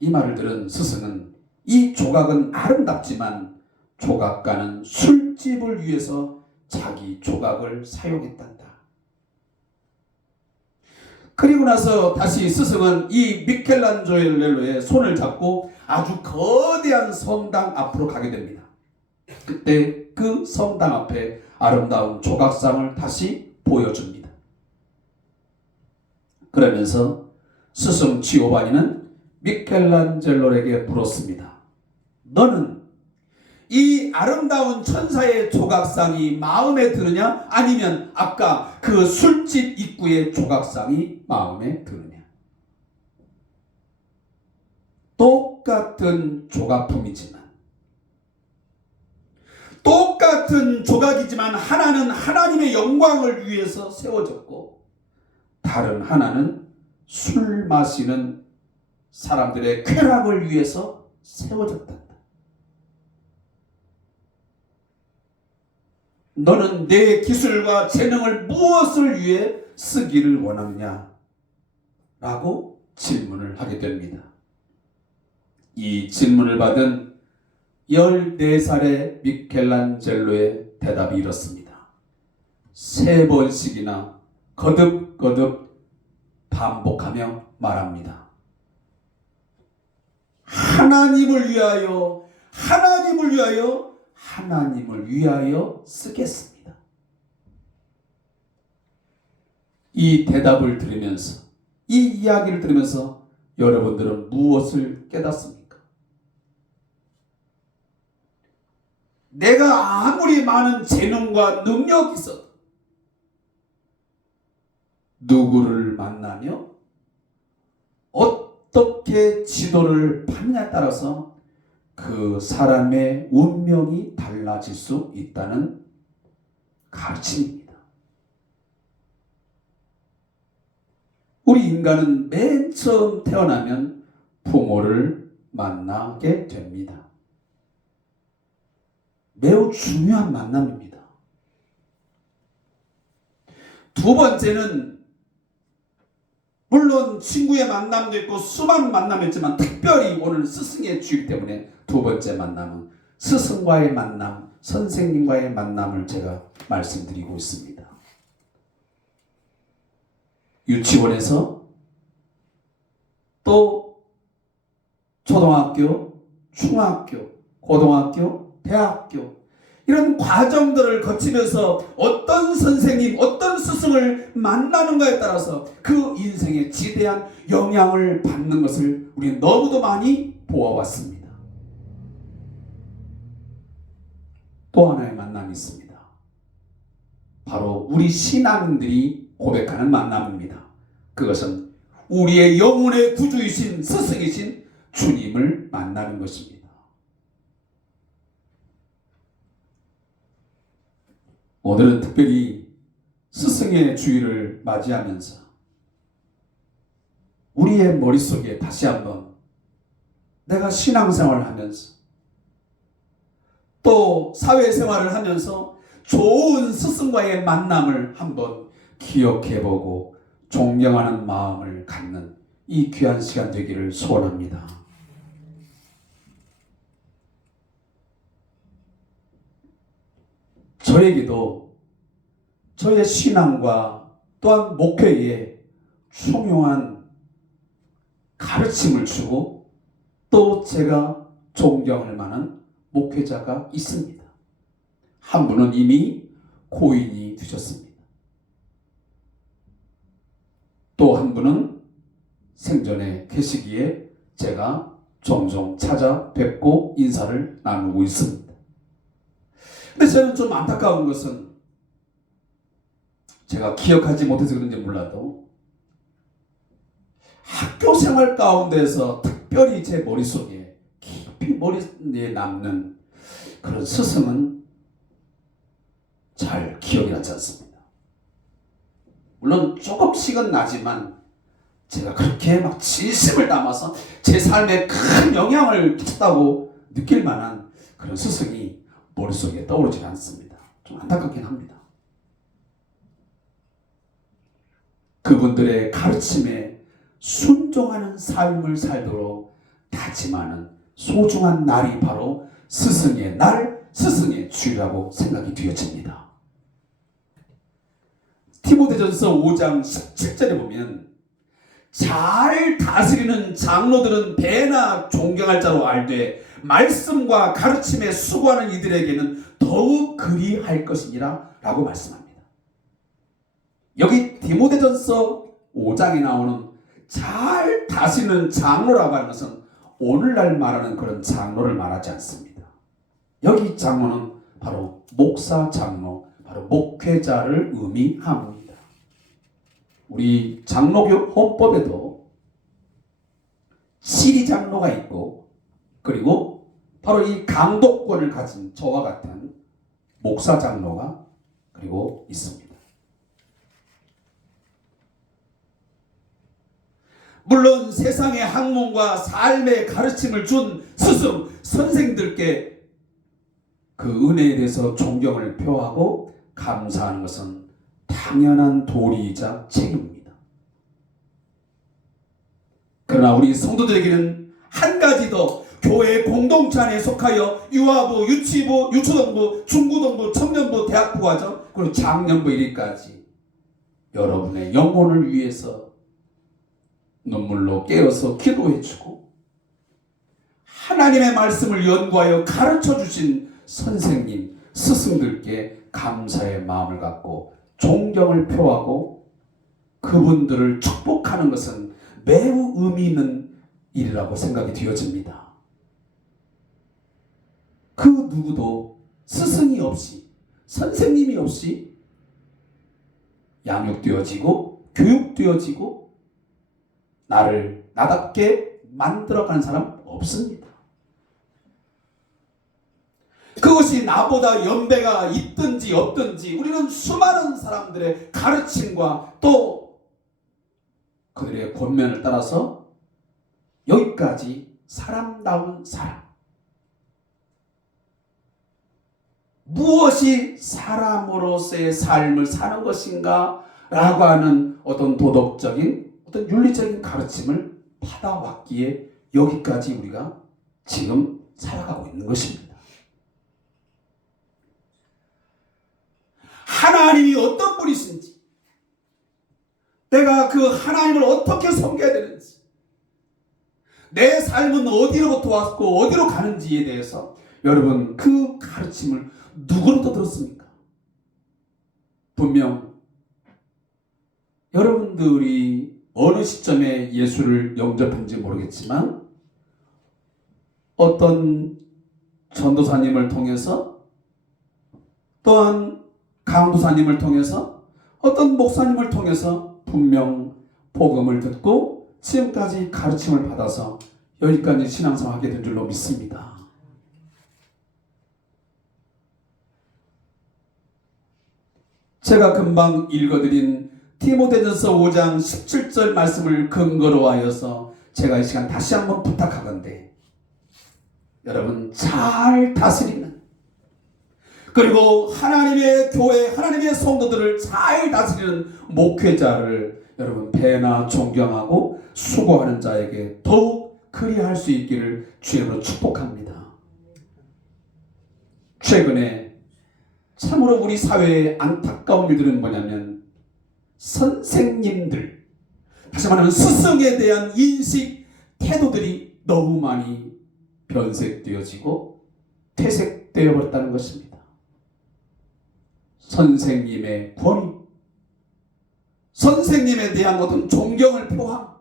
이 말을 들은 스승은 이 조각은 아름답지만 조각가는 술집을 위해서 자기 조각을 사용했단다. 그리고 나서 다시 스승은 이 미켈란젤로의 손을 잡고 아주 거대한 성당 앞으로 가게 됩니다. 그때 그 성당 앞에 아름다운 조각상을 다시 보여줍니다. 그러면서 스승 지오바니는 미켈란젤로에게 물었습니다. 너는 이 아름다운 천사의 조각상이 마음에 드느냐? 아니면 아까 그 술집 입구의 조각상이 마음에 드느냐? 똑같은 조각품이지만, 똑같은 조각이지만 하나는 하나님의 영광을 위해서 세워졌고 다른 하나는 술 마시는 사람들의 쾌락을 위해서 세워졌다. 너는 내 기술과 재능을 무엇을 위해 쓰기를 원하느냐? 라고 질문을 하게 됩니다. 이 질문을 받은 14살의 미켈란젤로의 대답이 이렇습니다. 3번씩이나 거듭거듭 반복하며 말합니다. 하나님을 위하여, 하나님을 위하여, 하나님을 위하여 쓰겠습니다. 이 대답을 들으면서, 이 이야기를 들으면서 여러분들은 무엇을 깨닫습니까? 내가 아무리 많은 재능과 능력이 있어도 누구를 만나며 어떻게 지도를 받느냐에 따라서 그 사람의 운명이 달라질 수 있다는 가르침입니다. 우리 인간은 맨 처음 태어나면 부모를 만나게 됩니다. 매우 중요한 만남입니다. 두 번째는 물론 친구의 만남도 있고 수많은 만남이 있지만 특별히 오늘 스승의 주이기 때문에 두 번째 만남은 스승과의 만남, 선생님과의 만남을 제가 말씀드리고 있습니다. 유치원에서 또 초등학교, 중학교, 고등학교, 대학교 이런 과정들을 거치면서 어떤 선생님, 어떤 스승을 만나는가에 따라서 그 인생에 지대한 영향을 받는 것을 우리는 너무도 많이 보아왔습니다. 또 하나의 만남이 있습니다. 바로 우리 신앙인들이 고백하는 만남입니다. 그것은 우리의 영혼의 구주이신 스승이신 주님을 만나는 것입니다. 오늘은 특별히 스승의 주일을 맞이하면서 우리의 머릿속에 다시 한번 내가 신앙생활을 하면서 또 사회생활을 하면서 좋은 스승과의 만남을 한번 기억해보고 존경하는 마음을 갖는 이 귀한 시간 되기를 소원합니다. 저에게도 저의 신앙과 또한 목회에 중요한 가르침을 주고 또 제가 존경할 만한 목회자가 있습니다. 한 분은 이미 고인이 되셨습니다. 또 한 분은 생전에 계시기에 제가 종종 찾아뵙고 인사를 나누고 있습니다. 근데 저는 좀 안타까운 것은 제가 기억하지 못해서 그런지 몰라도 생활 가운데서 특별히 제 머릿속에 깊이 머리에 남는 그런 스승은 잘 기억이 나지 않습니다. 물론 조금씩은 나지만 제가 그렇게 막 진심을 담아서 제 삶에 큰 영향을 끼쳤다고 느낄 만한 그런 스승이 머릿속에 떠오르지 않습니다. 좀 안타깝긴 합니다. 그분들의 가르침에 순종하는 삶을 살도록 다짐하는 소중한 날이 바로 스승의 날, 스승의 주일이라고 생각이 되어집니다. 디모데전서 5장 17절에 보면 잘 다스리는 장로들은 배나 존경할 자로 알되 말씀과 가르침에 수고하는 이들에게는 더욱 그리할 것이니라 라고 말씀합니다. 여기 디모데전서 5장에 나오는 잘 다스리는 장로라고 하는 것은 오늘날 말하는 그런 장로를 말하지 않습니다. 여기 장로는 바로 목사 장로, 바로 목회자를 의미합니다. 우리 장로교 헌법에도 시리장로가 있고 그리고 바로 이 강독권을 가진 저와 같은 목사 장로가 그리고 있습니다. 물론 세상의 학문과 삶의 가르침을 준 스승, 선생들께 그 은혜에 대해서 존경을 표하고 감사하는 것은 당연한 도리이자 책임입니다. 그러나 우리 성도들에게는 한 가지 더 교회 공동체 안에 속하여 유아부, 유치부, 유초등부, 중고등부, 청년부, 대학부과정 그리고 장년부 1위까지 여러분의 영혼을 위해서 눈물로 깨어서 기도해주고 하나님의 말씀을 연구하여 가르쳐주신 선생님, 스승들께 감사의 마음을 갖고 존경을 표하고 그분들을 축복하는 것은 매우 의미 있는 일이라고 생각이 되어집니다. 그 누구도 스승이 없이 선생님이 없이 양육되어지고 교육되어지고 나를 나답게 만들어가는 사람 없습니다. 그것이 나보다 연배가 있든지 없든지 우리는 수많은 사람들의 가르침과 또 그들의 권면을 따라서 여기까지 사람다운 사람, 무엇이 사람으로서의 삶을 사는 것인가 라고 하는 어떤 도덕적인 어떤 윤리적인 가르침을 받아왔기에 여기까지 우리가 지금 살아가고 있는 것입니다. 하나님이 어떤 분이신지, 내가 그 하나님을 어떻게 섬겨야 되는지, 내 삶은 어디로부터 왔고 어디로 가는지에 대해서 여러분 그 가르침을 누구로부터 들었습니까? 분명 여러분들이 어느 시점에 예수를 영접한지 모르겠지만 어떤 전도사님을 통해서 또한 강도사님을 통해서 어떤 목사님을 통해서 분명 복음을 듣고 지금까지 가르침을 받아서 여기까지 신앙생활 하게 된 줄로 믿습니다. 제가 금방 읽어드린 디모데전서 5장 17절 말씀을 근거로 하여서 제가 이 시간 다시 한번 부탁하건대 여러분 잘 다스리는 그리고 하나님의 교회, 하나님의 성도들을 잘 다스리는 목회자를 여러분 배나 존경하고 수고하는 자에게 더욱 그리할 수 있기를 주님으로 축복합니다. 최근에 참으로 우리 사회의 안타까운 일들은 뭐냐면 선생님들, 다시 말하면 스승에 대한 인식, 태도들이 너무 많이 변색되어지고 퇴색되어 버렸다는 것입니다. 선생님의 권위, 선생님에 대한 어떤 존경을 표함,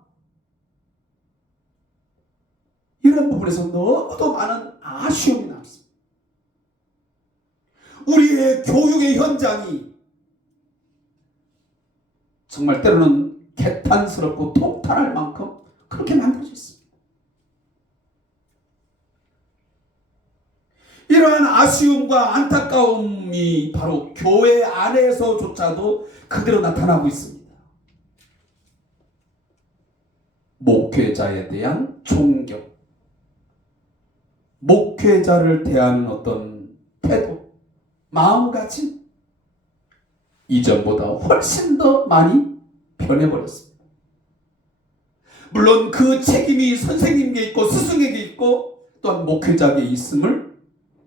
이런 부분에서 너무도 많은 아쉬움이 남습니다. 우리의 교육의 현장이 정말 때로는 개탄스럽고 통탄할 만큼 그렇게 만들어졌습니다. 이러한 아쉬움과 안타까움이 바로 교회 안에서조차도 그대로 나타나고 있습니다. 목회자에 대한 존경, 목회자를 대하는 어떤 태도, 마음가짐, 이전보다 훨씬 더 많이 변해버렸습니다. 물론 그 책임이 선생님에게 있고 스승에게 있고 또한 목회자에게 있음을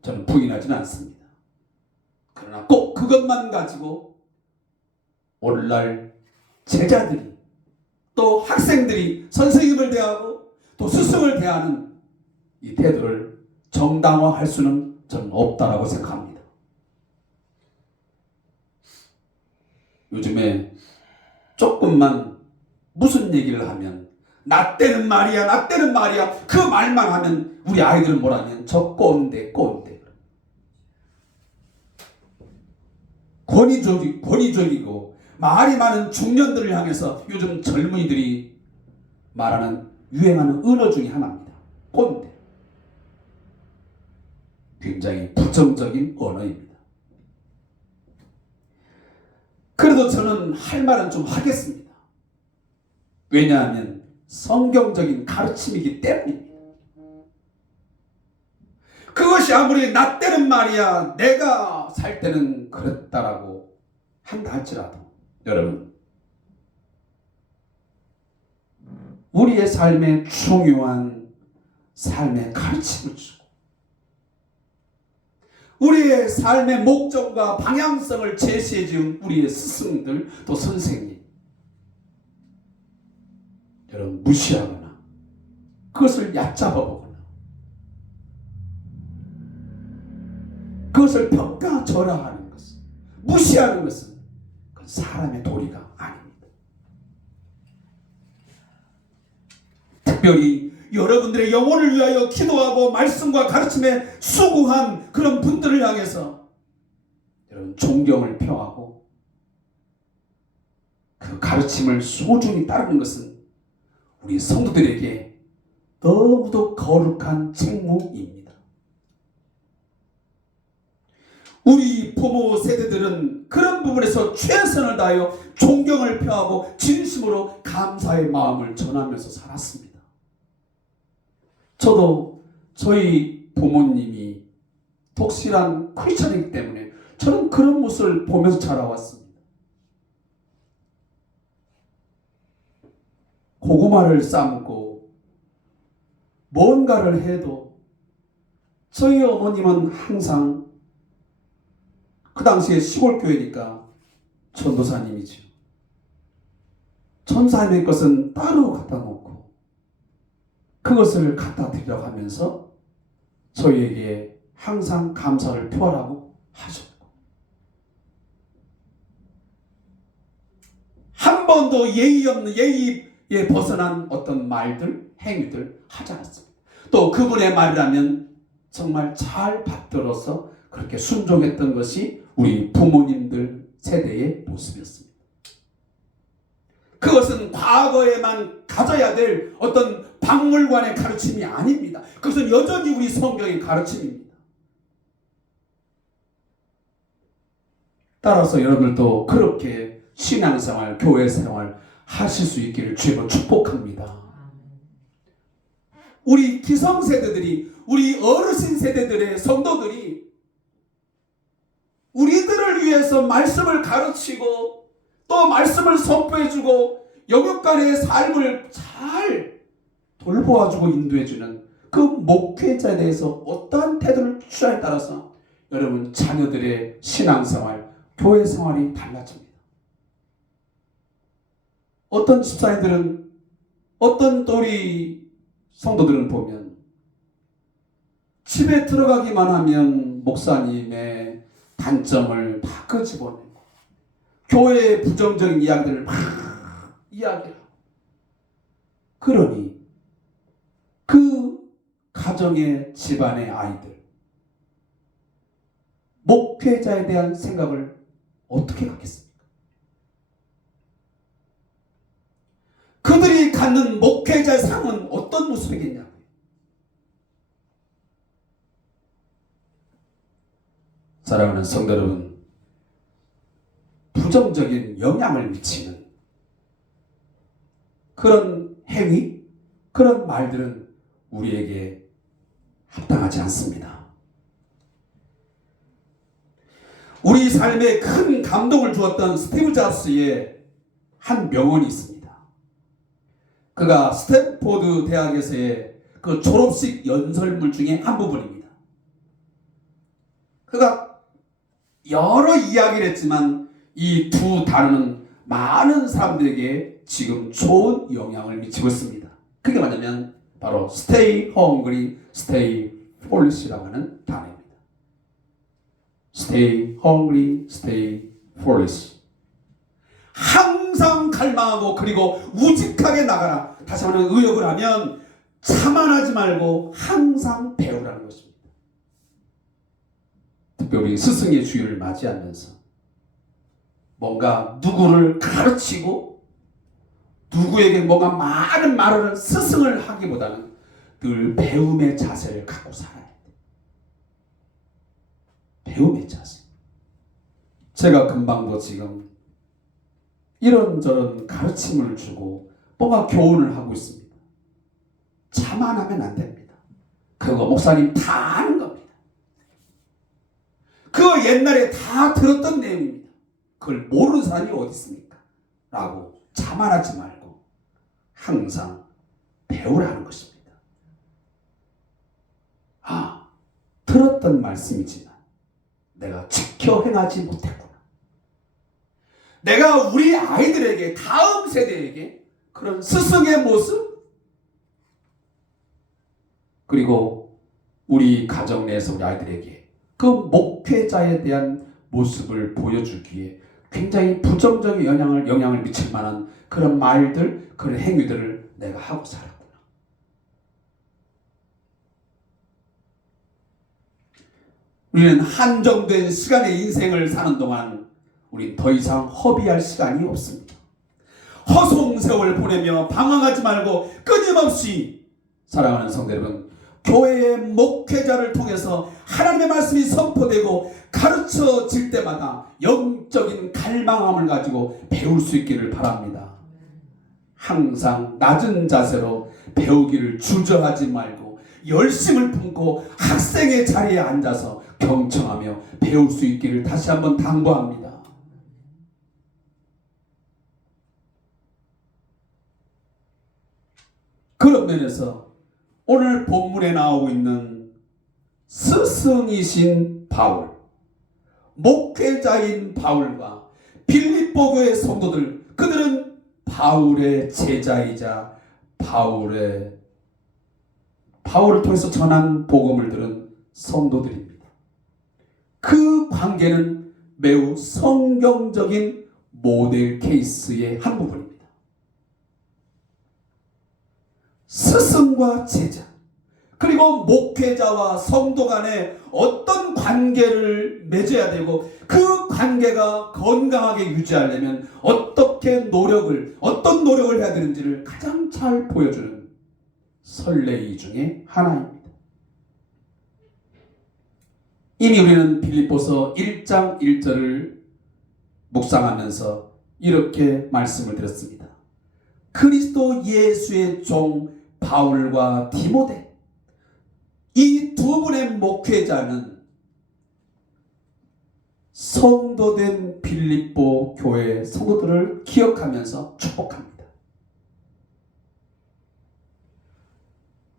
저는 부인하지는 않습니다. 그러나 꼭 그것만 가지고 오늘날 제자들이 또 학생들이 선생님을 대하고 또 스승을 대하는 이 태도를 정당화할 수는 저는 없다라고 생각합니다. 요즘에 조금만 무슨 얘기를 하면 나 때는 말이야, 나 때는 말이야, 그 말만 하면 우리 아이들은 뭐라면 저 꼰대. 권위적이고 말이 많은 중년들을 향해서 요즘 젊은이들이 말하는 유행하는 언어 중에 하나입니다. 꼰대. 굉장히 부정적인 언어입니다. 그래도 저는 할 말은 좀 하겠습니다. 왜냐하면 성경적인 가르침이기 때문입니다. 그것이 아무리 나 때는 말이야, 내가 살 때는 그랬다라고 한다 할지라도 여러분, 우리의 삶에 중요한 삶의 가르침을 주고 우리의 삶의 목적과 방향성을 제시해 준 우리의 스승들 또 선생님, 여러분 무시하거나 그것을 얕잡아 보거나 그것을 평가절하하는 것은, 무시하는 것은 그건 사람의 도리가 아닙니다. 특별히 여러분들의 영혼을 위하여 기도하고 말씀과 가르침에 수고한 그런 분들을 향해서 여러분 존경을 표하고 그 가르침을 소중히 따르는 것은 우리 성도들에게 너무도 거룩한 책무입니다. 우리 부모 세대들은 그런 부분에서 최선을 다하여 존경을 표하고 진심으로 감사의 마음을 전하면서 살았습니다. 저도 저희 부모님이 독실한 크리스천이기 때문에 저는 그런 모습을 보면서 자라왔습니다. 고구마를 삶고 뭔가를 해도 저희 어머님은 항상 그 당시에 시골 교회니까 전도사님이죠. 전사님의 것은 따로 갖다 놓고 그것을 갖다 드리려고 하면서 저희에게 항상 감사를 표하라고 하셨고 한 번도 예의 없는 예의에 벗어난 어떤 말들, 행위들 하지 않았습니다. 또 그분의 말이라면 정말 잘 받들어서 그렇게 순종했던 것이 우리 부모님들 세대의 모습이었습니다. 그것은 과거에만 가져야 될 어떤 박물관의 가르침이 아닙니다. 그것은 여전히 우리 성경의 가르침입니다. 따라서 여러분들도 그렇게 신앙생활, 교회생활 하실 수 있기를 주님으로 축복합니다. 우리 기성세대들이, 우리 어르신 세대들의 성도들이 우리들을 위해서 말씀을 가르치고 또 말씀을 선포해주고 영육간의 삶을 잘 돌보아주고 인도해주는 그 목회자에 대해서 어떠한 태도를 취하에 따라서 여러분 자녀들의 신앙생활, 교회생활이 달라집니다. 어떤 집사님들은, 어떤 또 우리 성도들은 보면 집에 들어가기만 하면 목사님의 단점을 다 끄집어내고 교회의 부정적인 이야기들을 막 이야기하고 그러니 그 가정의 집안의 아이들 목회자에 대한 생각을 어떻게 갖겠습니까? 그들이 받는 목회자의 상은 어떤 모습이겠냐고요. 사랑하는 성도 여러분, 부정적인 영향을 미치는 그런 행위, 그런 말들은 우리에게 합당하지 않습니다. 우리 삶에 큰 감동을 주었던 스티브 잡스의 한 명언이 있습니다. 그가 스탠포드 대학에서의 그 졸업식 연설문 중에 한 부분입니다. 그가 여러 이야기를 했지만 이 두 단어는 많은 사람들에게 지금 좋은 영향을 미치고 있습니다. 그게 뭐냐면 바로 stay hungry, stay foolish라고 하는 단어입니다. stay hungry, stay foolish. 항상 갈망하고 그리고 우직하게 나가라. 다시 한번 의역을 하면 자만하지 말고 항상 배우라는 것입니다. 특별히 스승의 주일을 맞이하면서 뭔가 누구를 가르치고 누구에게 뭔가 많은 말을 스승을 하기보다는 늘 배움의 자세를 갖고 살아야 돼. 배움의 자세. 제가 금방도 지금 이런저런 가르침을 주고 뭔가 교훈을 하고 있습니다. 자만하면 안 됩니다. 그거 목사님 다 아는 겁니다. 그거 옛날에 다 들었던 내용입니다. 그걸 모르는 사람이 어디 있습니까? 라고 자만하지 말고 항상 배우라는 것입니다. 들었던 말씀이지만 내가 지켜 행하지 못했구나. 내가 우리 아이들에게, 다음 세대에게 그런 스승의 모습, 그리고 우리 가정 내에서 우리 아이들에게 그 목회자에 대한 모습을 보여주기에 굉장히 부정적인 영향을 미칠 만한 그런 말들, 그런 행위들을 내가 하고 살았구나. 우리는 한정된 시간의 인생을 사는 동안 우린 더 이상 허비할 시간이 없습니다. 허송세월 보내며 방황하지 말고 끊임없이, 사랑하는 성도 여러분, 교회의 목회자를 통해서 하나님의 말씀이 선포되고 가르쳐질 때마다 영적인 갈망함을 가지고 배울 수 있기를 바랍니다. 항상 낮은 자세로 배우기를 주저하지 말고 열심을 품고 학생의 자리에 앉아서 경청하며 배울 수 있기를 다시 한번 당부합니다. 그런 면에서 오늘 본문에 나오고 있는 스승이신 바울, 목회자인 바울과 빌립보 교회 성도들, 그들은 바울의 제자이자 바울을 통해서 전한 복음을 들은 성도들입니다. 그 관계는 매우 성경적인 모델 케이스의 한 부분입니다. 스승과 제자, 그리고 목회자와 성도 간에 어떤 관계를 맺어야 되고 그 관계가 건강하게 유지하려면 어떤 노력을 해야 되는지를 가장 잘 보여주는 선례의 중에 하나입니다. 이미 우리는 빌립보서 1장 1절을 묵상하면서 이렇게 말씀을 드렸습니다. 그리스도 예수의 종 바울과 디모데, 이 두 분의 목회자는 성도된 빌립보 교회 성도들을 기억하면서 축복합니다.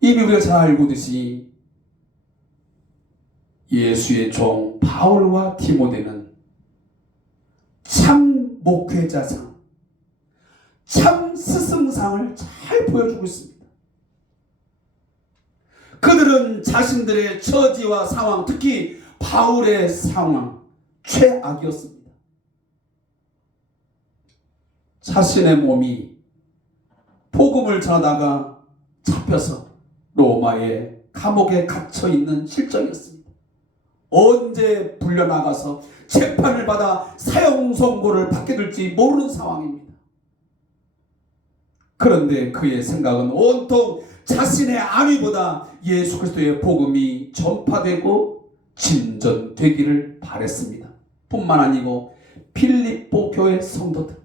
이미 우리가 잘 알고 있듯이 예수의 종 바울과 디모데는 참 목회자상, 참 스승상을 잘 보여주고 있습니다. 그들은 자신들의 처지와 상황, 특히 바울의 상황, 최악이었습니다. 자신의 몸이 복음을 전하다가 잡혀서 로마의 감옥에 갇혀 있는 실정이었습니다. 언제 불려나가서 재판을 받아 사형 선고를 받게 될지 모르는 상황입니다. 그런데 그의 생각은 온통 자신의 안위보다 예수 그리스도의 복음이 전파되고 진전되기를 바랬습니다. 뿐만 아니고 필립보 교회 성도들,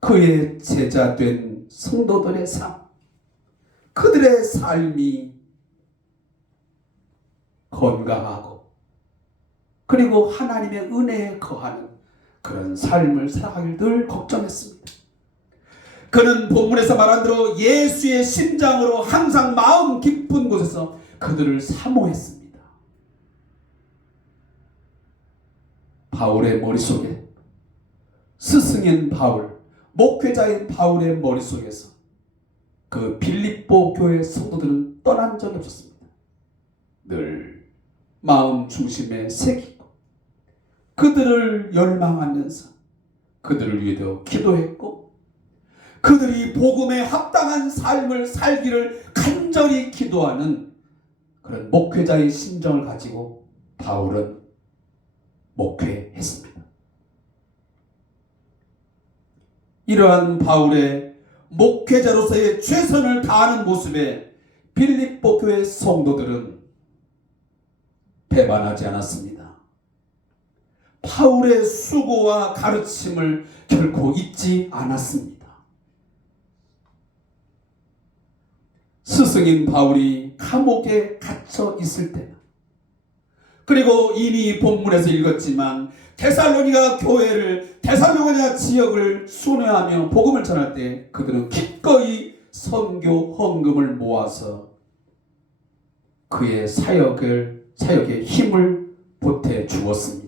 그의 제자된 성도들의 삶, 그들의 삶이 건강하고 그리고 하나님의 은혜에 거하는 그런 삶을 살아가길 늘 걱정했습니다. 그는 본문에서 말한 대로 예수의 심장으로 항상 마음 깊은 곳에서 그들을 사모했습니다. 바울의 머릿속에, 스승인 바울, 목회자인 바울의 머릿속에서 그 빌립보 교회 성도들은 떠난 적이 없었습니다. 늘 마음 중심에 새기고 그들을 열망하면서 그들을 위해서 기도했고 그들이 복음에 합당한 삶을 살기를 간절히 기도하는 그런 목회자의 심정을 가지고 바울은 목회했습니다. 이러한 바울의 목회자로서의 최선을 다하는 모습에 빌립보 교회 성도들은 배반하지 않았습니다. 바울의 수고와 가르침을 결코 잊지 않았습니다. 스승인 바울이 감옥에 갇혀 있을 때, 그리고 이미 본문에서 읽었지만 데살로니가 교회를, 데살로니가 지역을 순회하며 복음을 전할 때 그들은 기꺼이 선교 헌금을 모아서 그의 사역에 힘을 보태 주었습니다.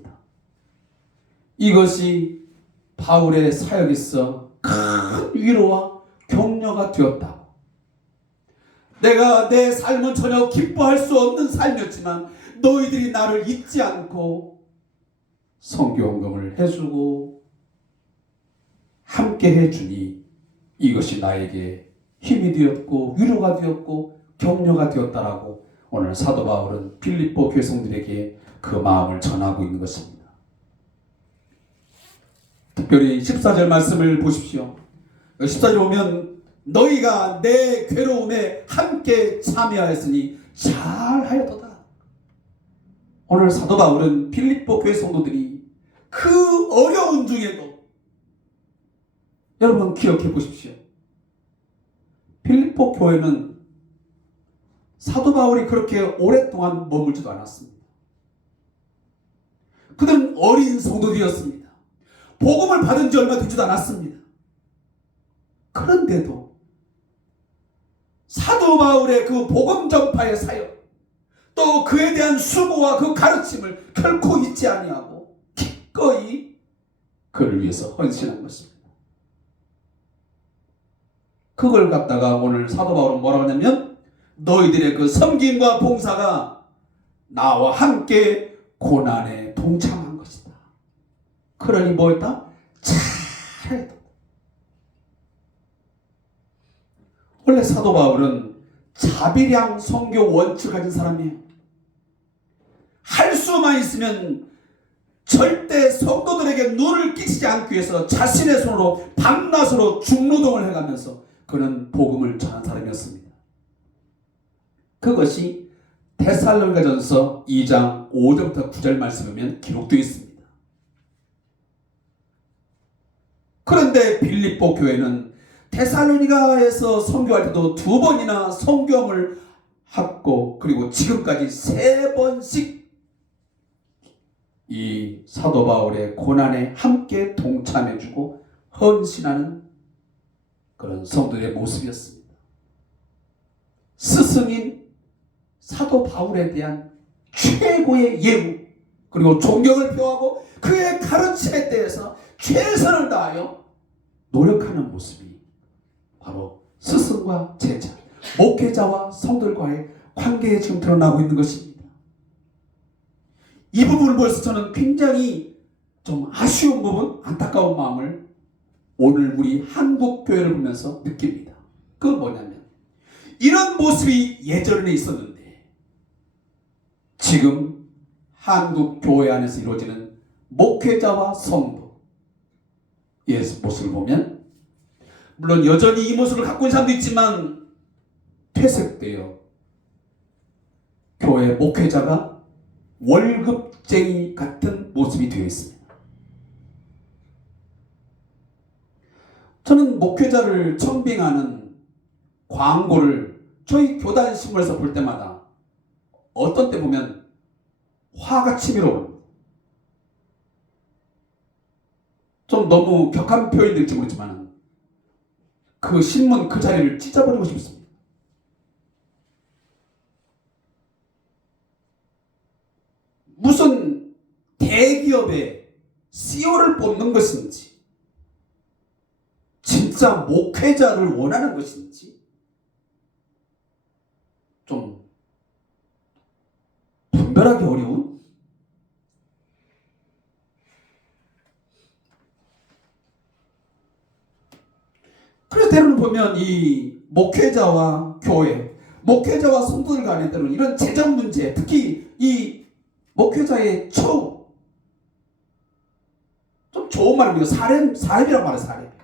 이것이 바울의 사역에서 큰 위로와 격려가 되었다. 내가 내 삶은 전혀 기뻐할 수 없는 삶이었지만 너희들이 나를 잊지 않고 선교헌금을 해주고 함께 해주니 이것이 나에게 힘이 되었고 위로가 되었고 격려가 되었다라고 오늘 사도 바울은 빌립보 교회 성도들에게 그 마음을 전하고 있는 것입니다. 특별히 14절 말씀을 보십시오. 14절 보면 너희가 내 괴로움에 함께 참여하였으니 잘하였도다. 오늘 사도 바울은 빌립보 교회 성도들이 그 어려운 중에도, 여러분 기억해 보십시오. 빌립보 교회는 사도 바울이 그렇게 오랫동안 머물지도 않았습니다. 그들은 어린 성도들이었습니다. 복음을 받은 지 얼마 되지도 않았습니다. 그런데도 사도 바울의 그 복음 전파의 사역, 또 그에 대한 수고와 그 가르침을 결코 잊지 아니하고 기꺼이 그를 위해서 헌신한 것입니다. 그걸 갖다가 오늘 사도 바울은 뭐라고 하냐면 너희들의 그 섬김과 봉사가 나와 함께 고난에 동참한 것이다. 그러니 뭐였다? 잘했다. 원래 사도 바울은 자비량 선교 원칙을 가진 사람이에요. 할 수만 있으면 절대 성도들에게 눈을 끼치지 않기 위해서 자신의 손으로 밤낮으로 중노동을 해가면서 그는 복음을 전한 사람이었습니다. 그것이 데살로니가전서 2장 5절부터 9절 말씀이면 기록되어 있습니다. 그런데 빌립보 교회는 데살로니가에서 선교할 때도 2번이나 선교함을 했고 그리고 지금까지 3번씩 이 사도 바울의 고난에 함께 동참해주고 헌신하는 그런 성도들의 모습이었습니다. 스승인 사도 바울에 대한 최고의 예우 그리고 존경을 표하고 그의 가르침에 대해서 최선을 다하여 노력하는 모습이 바로 스승과 제자, 목회자와 성도들과의 관계에 지금 드러나고 있는 것입니다. 이 부분을 보면서 저는 굉장히 좀 아쉬운 부분, 안타까운 마음을 오늘 우리 한국 교회를 보면서 느낍니다. 그건 뭐냐면 이런 모습이 예전에 있었는데 지금 한국 교회 안에서 이루어지는 목회자와 성도의 모습을 보면 물론 여전히 이 모습을 갖고 있는 사람도 있지만 퇴색되어 교회 목회자가 월급쟁이 같은 모습이 되어 있습니다. 저는 목회자를 청빙하는 광고를 저희 교단 신문에서 볼 때마다 어떤 때 보면 화가 치밀어요. 좀 너무 격한 표현이 될지 모르지만 그 신문 그 자리를 찢어버리고 싶습니다. 무슨 대기업의 CEO를 뽑는 것인지 진짜 목회자를 원하는 것인지 좀 분별하기 어려운 그래서 때로는 보면 이 목회자와 교회, 목회자와 성도들 간에 때로는 이런 재정 문제, 특히 이 목회자의 좀 좋은 말은 우리가 사례비라고 말해요. 사례비.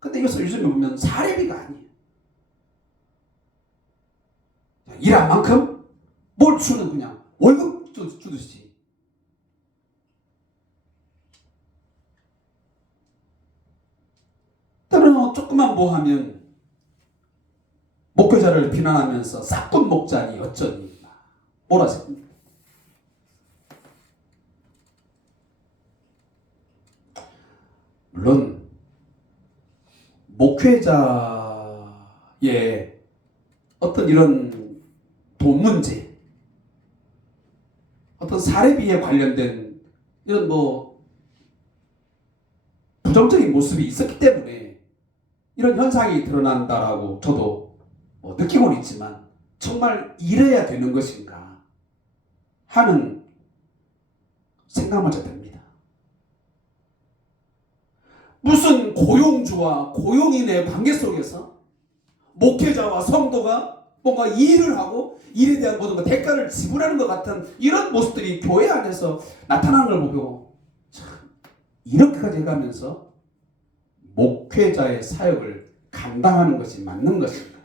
근데 이것을 요즘에 보면 사례비가 아니에요. 일한 만큼 뭘 주는 그냥 월급 주듯이. 때로는 조금만 뭐 하면 목회자를 비난하면서 싹군 목자니 어쩌니 몰아셉니다. 물론 목회자의 어떤 이런 돈 문제, 어떤 사례비에 관련된 이런 뭐 부정적인 모습이 있었기 때문에 이런 현상이 드러난다라고 저도 느끼고는 있지만 정말 이래야 되는 것인가 하는 생각마저 듭니다. 무슨 고용주와 고용인의 관계 속에서 목회자와 성도가 뭔가 일을 하고 일에 대한 모든 대가를 지불하는 것 같은 이런 모습들이 교회 안에서 나타나는 걸 보고 참 이렇게까지 해가면서 목회자의 사역을 감당하는 것이 맞는 것인가?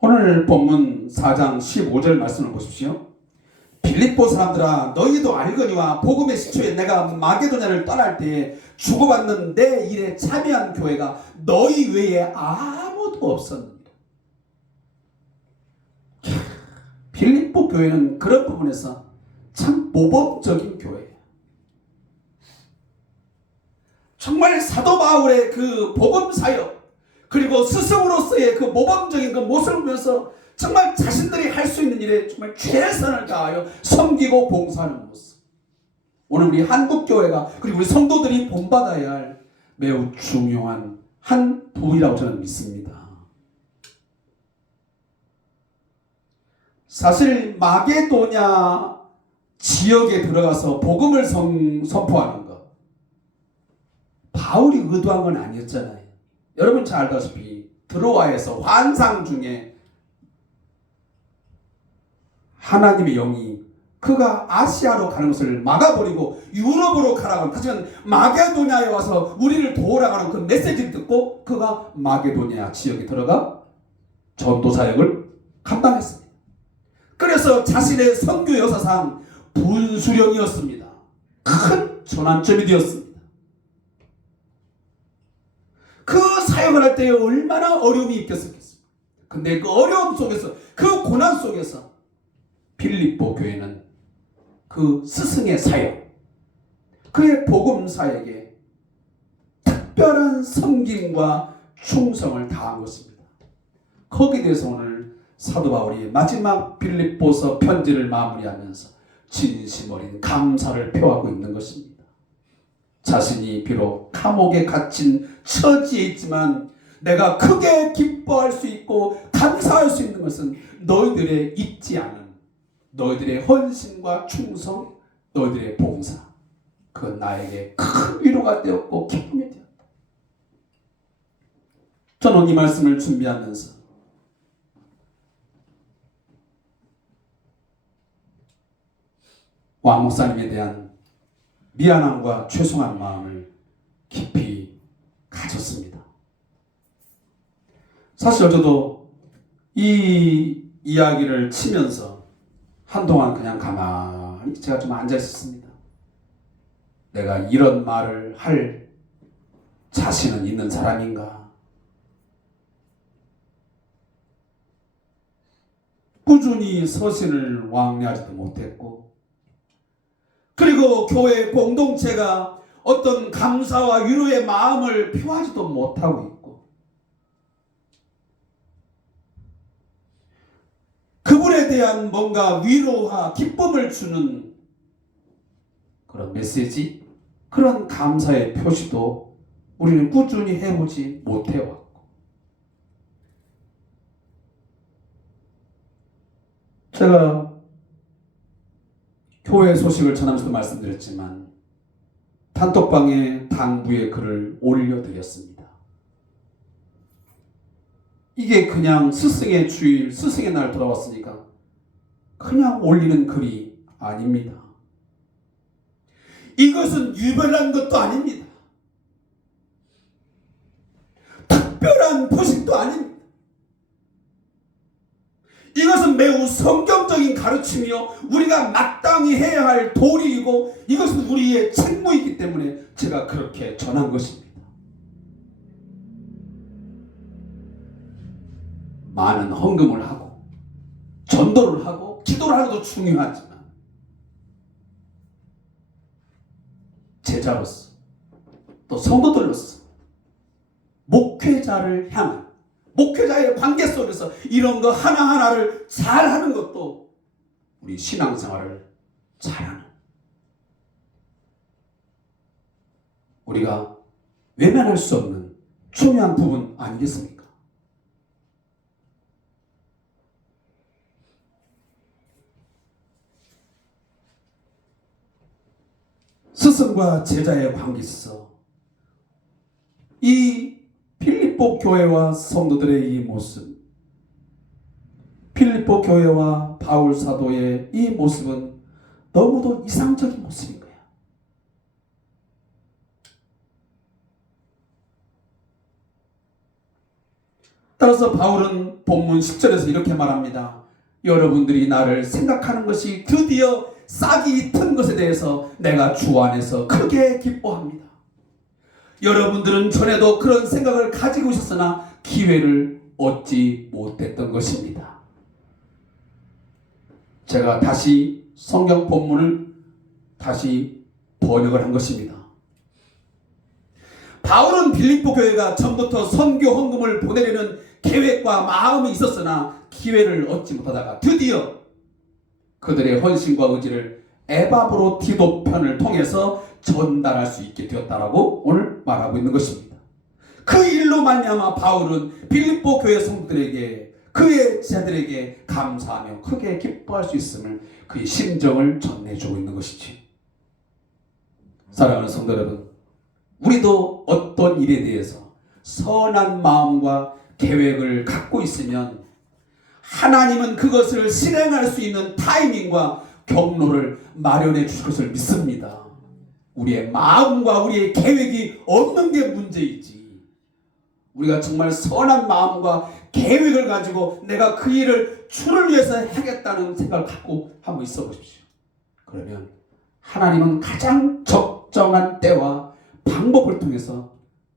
오늘 본문 4장 15절 말씀을 보십시오. 빌립보 사람들아 너희도 알거니와 복음의 시초에 내가 마게도냐를 떠날 때에 주고받는 내 일에 참여한 교회가 너희 외에 아무도 없었느니라. 빌립보 교회는 그런 부분에서 참 모범적인 교회예요. 정말 사도 바울의 그 복음 사역 그리고 스승으로서의 그 모범적인 그 모습을 보면서 정말 자신들이 할 수 있는 일에 정말 최선을 다하여 섬기고 봉사하는 모습. 오늘 우리 한국교회가 그리고 우리 성도들이 본받아야 할 매우 중요한 한 부분이라고 저는 믿습니다. 사실 마게도냐 지역에 들어가서 복음을 선포하는 것 바울이 의도한 건 아니었잖아요. 여러분 잘 알다시피 드로아에서 환상 중에 하나님의 영이 그가 아시아로 가는 것을 막아버리고 유럽으로 가라고 하지만 마게도냐에 와서 우리를 도우라고 하는 그 메시지를 듣고 그가 마게도냐 지역에 들어가 전도 사역을 감당했습니다. 그래서 자신의 선교 여사상 분수령이었습니다. 큰 전환점이 되었습니다. 그 사역을 할 때에 얼마나 어려움이 있겠습니까? 근데 그 어려움 속에서 그 고난 속에서 빌립보 교회는 그 스승의 사역, 그의 복음 사역에 특별한 섬김과 충성을 다한 것입니다. 거기에 대해서 오늘 사도 바울이 마지막 빌립보서 편지를 마무리하면서 진심 어린 감사를 표하고 있는 것입니다. 자신이 비록 감옥에 갇힌 처지에 있지만 내가 크게 기뻐할 수 있고 감사할 수 있는 것은 너희들의 잊지 않은 너희들의 헌신과 충성, 너희들의 봉사, 그건 나에게 큰 위로가 되었고 기쁨이 되었다. 저는 이 말씀을 준비하면서 왕 목사님에 대한 미안함과 죄송한 마음을 깊이 가졌습니다. 사실 저도 이 이야기를 치면서 한동안 그냥 가만히 제가 좀 앉아 있었습니다. 내가 이런 말을 할 자신은 있는 사람인가? 꾸준히 서신을 왕래하지도 못했고, 그리고 교회 공동체가 어떤 감사와 위로의 마음을 표하지도 못하고 있고, 그분에 대한 뭔가 위로와 기쁨을 주는 그런 메시지, 그런 감사의 표시도 우리는 꾸준히 해보지 못해왔고, 제가 교회 소식을 전하면서도 말씀드렸지만 단톡방에 당부의 글을 올려드렸습니다. 이게 그냥 스승의 주일, 스승의 날 돌아왔으니까 그냥 올리는 글이 아닙니다. 이것은 유별난 것도 아닙니다. 특별한 포식도 아닙니다. 이것은 매우 성경적인 가르침이요, 우리가 마땅히 해야 할 도리이고, 이것은 우리의 책무이기 때문에 제가 그렇게 전한 것입니다. 많은 헌금을 하고 전도를 하고 기도를 하는 것도 중요하지만, 제자로서 또 성도들로서 목회자를 향한, 목회자의 관계 속에서 이런 거 하나하나를 잘하는 것도 우리 신앙생활을 잘하는, 우리가 외면할 수 없는 중요한 부분 아니겠습니까? 스승과 제자의 관계에 있어서 이 필립보 교회와 성도들의 이 모습, 필립보 교회와 바울 사도의 이 모습은 너무도 이상적인 모습인 거야. 따라서 바울은 본문 10절에서 이렇게 말합니다. 여러분들이 나를 생각하는 것이 드디어 싹이 튼 것에 대해서 내가 주 안에서 크게 기뻐합니다. 여러분들은 전에도 그런 생각을 가지고 있었으나 기회를 얻지 못했던 것입니다. 제가 다시 성경 본문을 다시 번역을 한 것입니다. 바울은 빌립보 교회가 전부터 선교 헌금을 보내려는 계획과 마음이 있었으나 기회를 얻지 못하다가 드디어 그들의 헌신과 의지를 에바브로 편을 통해서 전달할 수 있게 되었다라고 오늘 말하고 있는 것입니다. 그 일로 말미암아 바울은 빌립보 교회 성도들에게, 그의 제자들에게 감사하며 크게 기뻐할 수 있음을, 그의 심정을 전해주고 있는 것이지. 사랑하는 성도 여러분, 우리도 어떤 일에 대해서 선한 마음과 계획을 갖고 있으면 하나님은 그것을 실행할 수 있는 타이밍과 경로를 마련해 주실 것을 믿습니다. 우리의 마음과 우리의 계획이 없는 게 문제이지, 우리가 정말 선한 마음과 계획을 가지고 내가 그 일을 주를 위해서 하겠다는 생각을 갖고 한번 있어 보십시오. 그러면 하나님은 가장 적정한 때와 방법을 통해서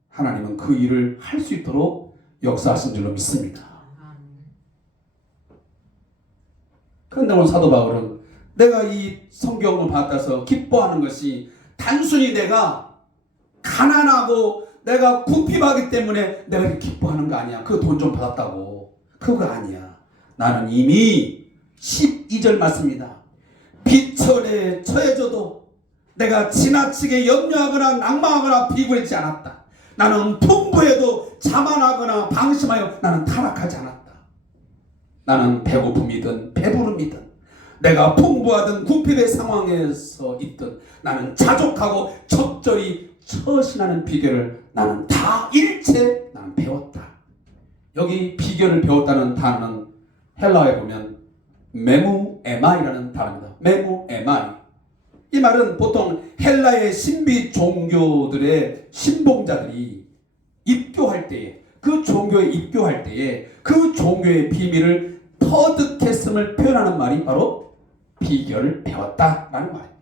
하나님은 그 일을 할 수 있도록 역사하신 줄로 믿습니다. 그런데 오늘 사도 바울은 내가 이 성경을 받아서 기뻐하는 것이 단순히 내가 가난하고 내가 궁핍하기 때문에 내가 이렇게 기뻐하는 거 아니야. 그 돈 좀 받았다고. 그거 아니야. 나는 이미 12절 맞습니다. 비천에 처해져도 내가 지나치게 염려하거나 낭망하거나 비굴하지 않았다. 나는 풍부해도 자만하거나 방심하여 나는 타락하지 않았다. 나는 배고픔이든 배부름이든 내가 풍부하든 궁핍의 상황에서 있든 나는 자족하고 적절히 처신하는 비결을 나는 다 일체 나는 배웠다. 여기 비결을 배웠다는 단어는 헬라어에 보면 메무에마이라는 단어입니다. 메무에마이. 이 말은 보통 헬라의 신비 종교들의 신봉자들이 입교할 때에, 그 종교에 입교할 때에 그 종교의 비밀을 터득했음을 표현하는 말이 바로 비결을 배웠다라는 말이에요.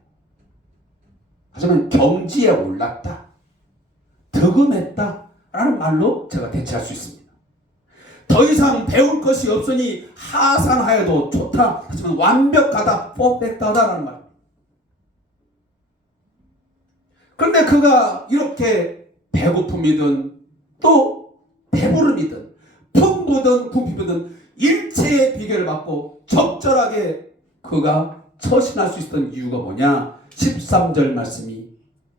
하지만 경지에 올랐다, 득음했다라는 말로 제가 대체할 수 있습니다. 더 이상 배울 것이 없으니 하산하여도 좋다. 하지만 완벽하다, 퍼펙트하다라는 말. 그런데 그가 이렇게 배고픔이든 또 배부름이든 풍부든 궁핍이든 일체의 비결을 받고 적절하게 그가 처신할 수 있었던 이유가 뭐냐? 13절 말씀이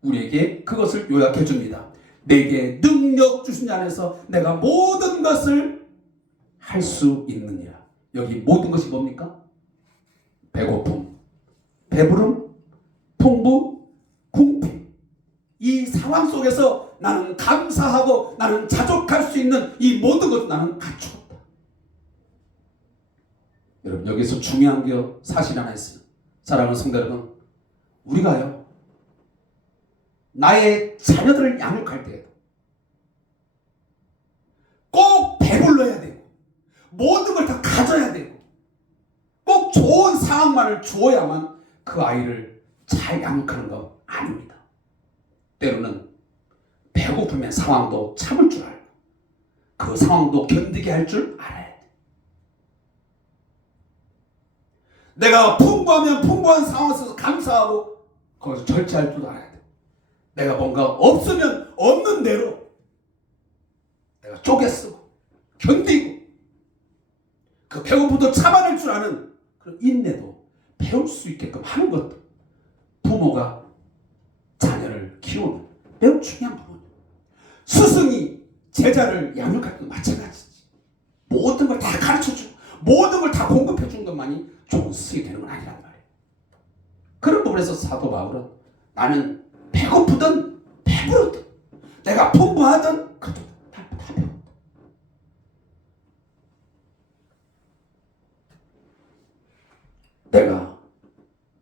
우리에게 그것을 요약해 줍니다. 내게 능력 주신 자 안에서 내가 모든 것을 할 수 있느니라. 여기 모든 것이 뭡니까? 배고픔, 배부름, 풍부, 궁핍. 이 상황 속에서 나는 감사하고 나는 자족할 수 있는 이 모든 것을 나는 갖추었다. 여러분, 여기서 중요한 게 사실 하나 있어요. 사랑하는 성도 여러분, 우리가요, 나의 자녀들을 양육할 때에도 꼭 배불러야 되고 모든 걸 다 가져야 되고 꼭 좋은 상황만을 주어야만 그 아이를 잘 양육하는 거 아닙니다. 때로는 배고프면 상황도 참을 줄 알고 그 상황도 견디게 할 줄 알아야 돼. 내가 풍부하면 풍부한 상황에서 감사하고 거기서 절제할 줄 알아야 돼. 내가 뭔가 없으면 없는 대로 내가 쪼개 쓰고 견디고 그 배고픔도 참아낼 줄 아는 그런 인내도 배울 수 있게끔 하는 것도 부모가 자녀를 키우는 매우 중요한 부분이에요. 스승이 제자를 양육할 때도 마찬가지지. 모든 걸 다 가르쳐주고 모든 걸 다 공급해 준 것만이 좋은 스승이 되는 건 아니란 말이에요. 그런 부분에서 사도 바울은 나는 배고프든 배부르든 내가 풍부하든 그것도 다 배웠다. 내가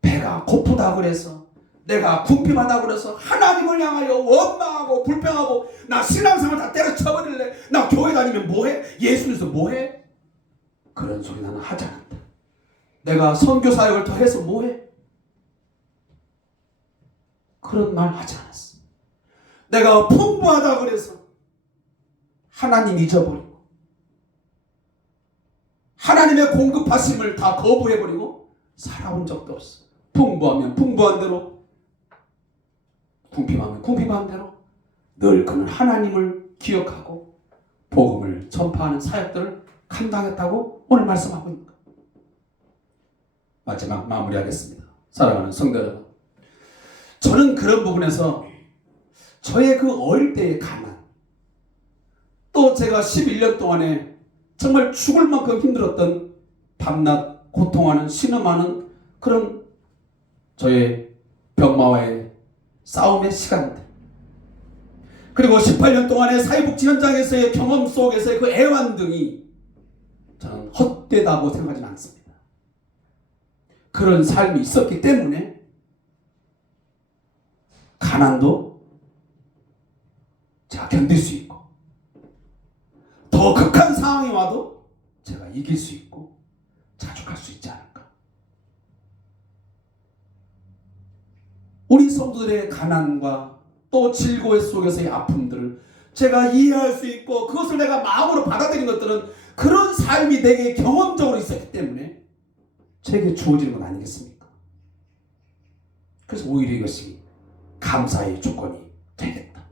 배가 고프다 그래서 내가 궁핍하다 그래서 하나님을 향하여 원망하고 불평하고 나 신앙생활 다 때려쳐버릴래, 나 교회 다니면 뭐해, 예수 믿어서 뭐해, 그런 소리 나는 하지 않았다. 내가 선교사역을 더 해서 뭐해, 그런 말 하지 않았어. 내가 풍부하다 그래서 하나님 잊어버리고 하나님의 공급하심을 다 거부해버리고 살아온 적도 없어. 풍부하면 풍부한 대로, 궁핍하면 궁핍한 대로 늘 그는 하나님을 기억하고 복음을 전파하는 사역들을 감당했다고 오늘 말씀하고 있는 거예요. 마지막 마무리하겠습니다. 사랑하는 성도 여러분, 저는 그런 부분에서 저의 그 어릴 때의 가난, 또 제가 11년 동안에 정말 죽을 만큼 힘들었던 밤낮 고통하는 신음하는 그런 저의 병마와의 싸움의 시간들, 그리고 18년 동안의 사회복지 현장에서의 경험 속에서의 그 애완등이 저는 헛되다고 생각하지는 않습니다. 그런 삶이 있었기 때문에 가난도 제가 견딜 수 있고 더 극한 상황이 와도 제가 이길 수 있고 자족할 수 있지 않을까. 우리 성도들의 가난과 또 질고 속에서의 아픔들을 제가 이해할 수 있고 그것을 내가 마음으로 받아들인 것들은 그런 삶이 내게 경험적으로 있었기 때문에 제게 주어지는 건 아니겠습니까? 그래서 오히려 이것이 감사의 조건이 되겠다.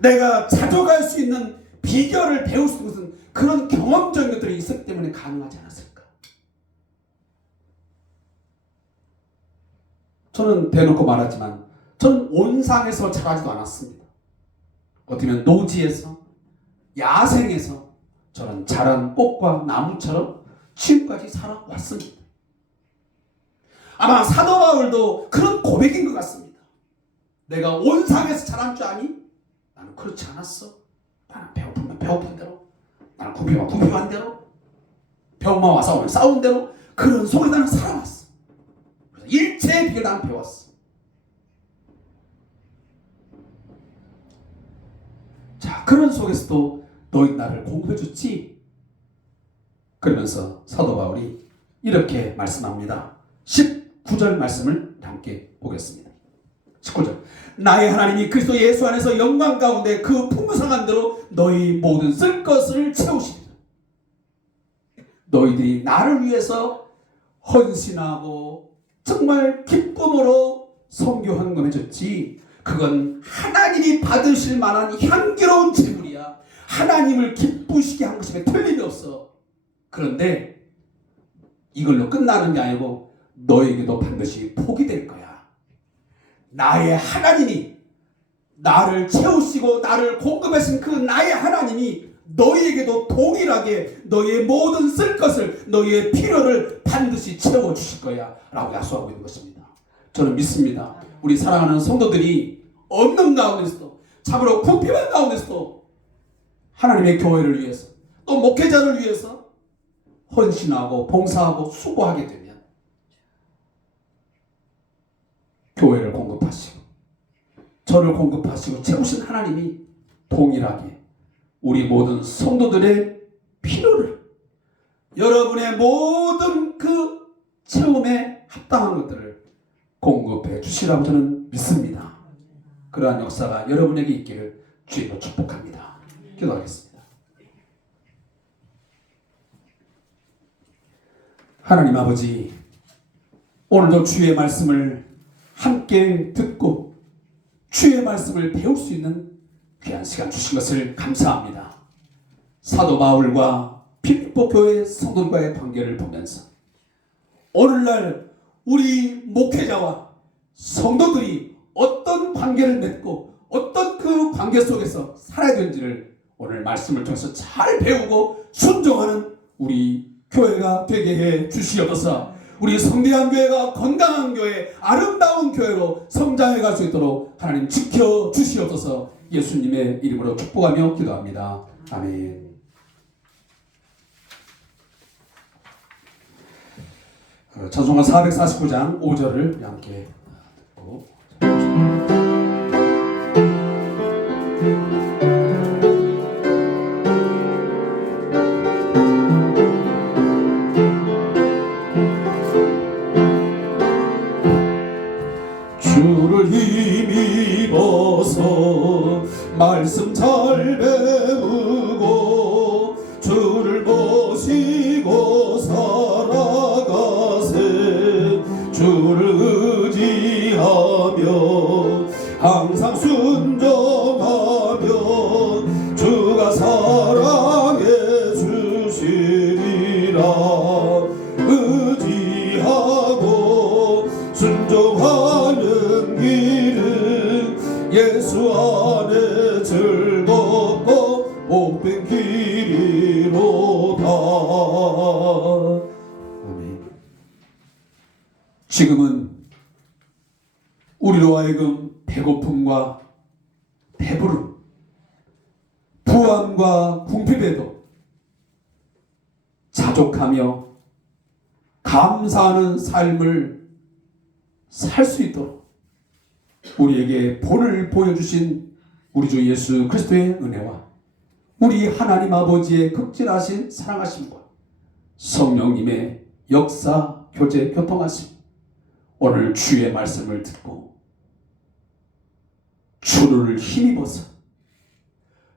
내가 자족할 수 있는 비결을 배울 수 있는 것은 그런 경험적인 것들이 있었기 때문에 가능하지 않았을까. 저는 대놓고 말하지만 저는 온상에서 자라지도 않았습니다. 어떻게 보면 노지에서, 야생에서 저는 자란 꽃과 나무처럼 지금까지 살아왔습니다. 아마 사도 바울도 그런 고백인 것 같습니다. 내가 온상에서 자란 줄 아니? 나는 그렇지 않았어. 나는 배고프면 배고픈 대로, 나는 궁핍하면 궁핍한 대로, 병마와 싸우면 싸운 대로 그런 속에 나는 살아왔어. 그래서 일체 은혜의 비결 난 배웠어. 자, 그런 속에서도 너희 나를 공급해줬지? 그러면서 사도 바울이 이렇게 말씀합니다. 19절 말씀을 함께 보겠습니다. 19절. 나의 하나님이 그리스도 예수 안에서 영광 가운데 그 풍성한 대로 너희 모든 쓸 것을 채우시리라. 너희들이 나를 위해서 헌신하고 정말 기쁨으로 선교 헌금해줬지. 그건 하나님이 받으실 만한 향기로운 제물이야. 하나님을 기쁘시게 한 것임에 틀림이 없어. 그런데 이걸로 끝나는 게 아니고 너에게도 반드시 복이 될 거야. 나의 하나님이 나를 채우시고 나를 공급하신 그 나의 하나님이 너희에게도 동일하게 너희의 모든 쓸 것을, 너희의 필요를 반드시 채워주실 거야 라고 약속하고 있는 것입니다. 저는 믿습니다. 우리 사랑하는 성도들이 없는 가운데서도, 참으로 궁핍한 가운데서도 하나님의 교회를 위해서, 또 목회자를 위해서 헌신하고 봉사하고 수고하게 되면 교회를 공급하시고 저를 공급하시고 채우신 하나님이 동일하게 우리 모든 성도들의 필요를, 여러분의 모든 그 체험에 합당한 것들을 공급해 주시라고 저는 믿습니다. 그러한 역사가 여러분에게 있기를 주님으로 축복합니다. 기도하겠습니다. 하나님 아버지, 오늘도 주의 말씀을 함께 듣고 주의 말씀을 배울 수 있는 귀한 시간 주신 것을 감사합니다. 사도 바울과 필리포 교회 성도들과의 관계를 보면서 오늘날 우리 목회자와 성도들이 어떤 관계를 맺고 어떤 그 관계 속에서 살아야 되는지를 오늘 말씀을 통해서 잘 배우고 순종하는 우리 교회가 되게 해 주시옵소서. 우리 성대한 교회가 건강한 교회, 아름다운 교회로 성장해 갈 수 있도록 하나님 지켜 주시옵소서. 예수님의 이름으로 축복하며 기도합니다. 아멘. 찬송가 449장 5절을 함께 듣고 주를 힘입어서 말씀 잘 배우고 주를 모시고 살아가세. 주를 의지하며 항상 순종하며 주가 사랑해 주시리라. 의지하고 순종하는 길은 예수 안에 즐겁고 복된 길이로다. 아멘. 지금은 우리로 하여금 배고픔과 배부름, 부함과 궁핍에도 자족하며 감사하는 삶을 살 수 있도록 우리에게 본을 보여주신 우리 주 예수 그리스도의 은혜와 우리 하나님 아버지의 극진하신 사랑하심과 성령님의 역사, 교제, 교통하심, 오늘 주의 말씀을 듣고 주를 힘입어서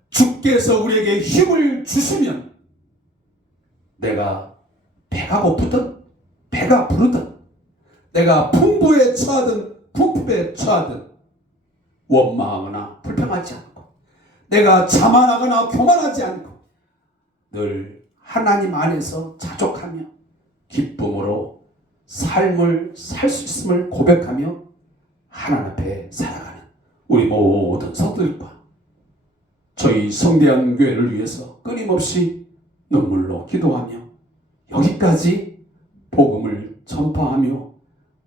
주께서 우리에게 힘을 주시면 내가 배가 고프든 배가 부르든 내가 풍부에 처하든 궁핍에 처하든 원망하거나 불평하지 않고 내가 자만하거나 교만하지 않고 늘 하나님 안에서 자족하며 기쁨으로 삶을 살 수 있음을 고백하며 하나님 앞에 살아가는 우리 모든 성도들과 저희 성대한 교회를 위해서 끊임없이 눈물로 기도하며 여기까지 복음을 전파하며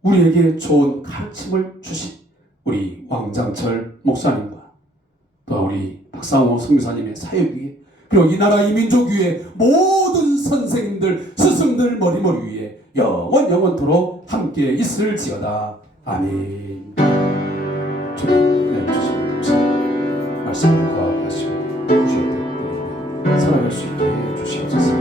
우리에게 좋은 가르침을 주신 우리 왕장철 목사님과 또 우리 박상호 선교사님의 사역 위에 그리고 이 나라 이 민족 위에 모든 선생님들 스승들 머리머리 위에 영원토록 함께 있을지어다. 아멘. 주님 은혜 주시면 감사합니다. 말씀을 거하시고 주의 뜻대로 살아갈 수 있게 해주시옵소서.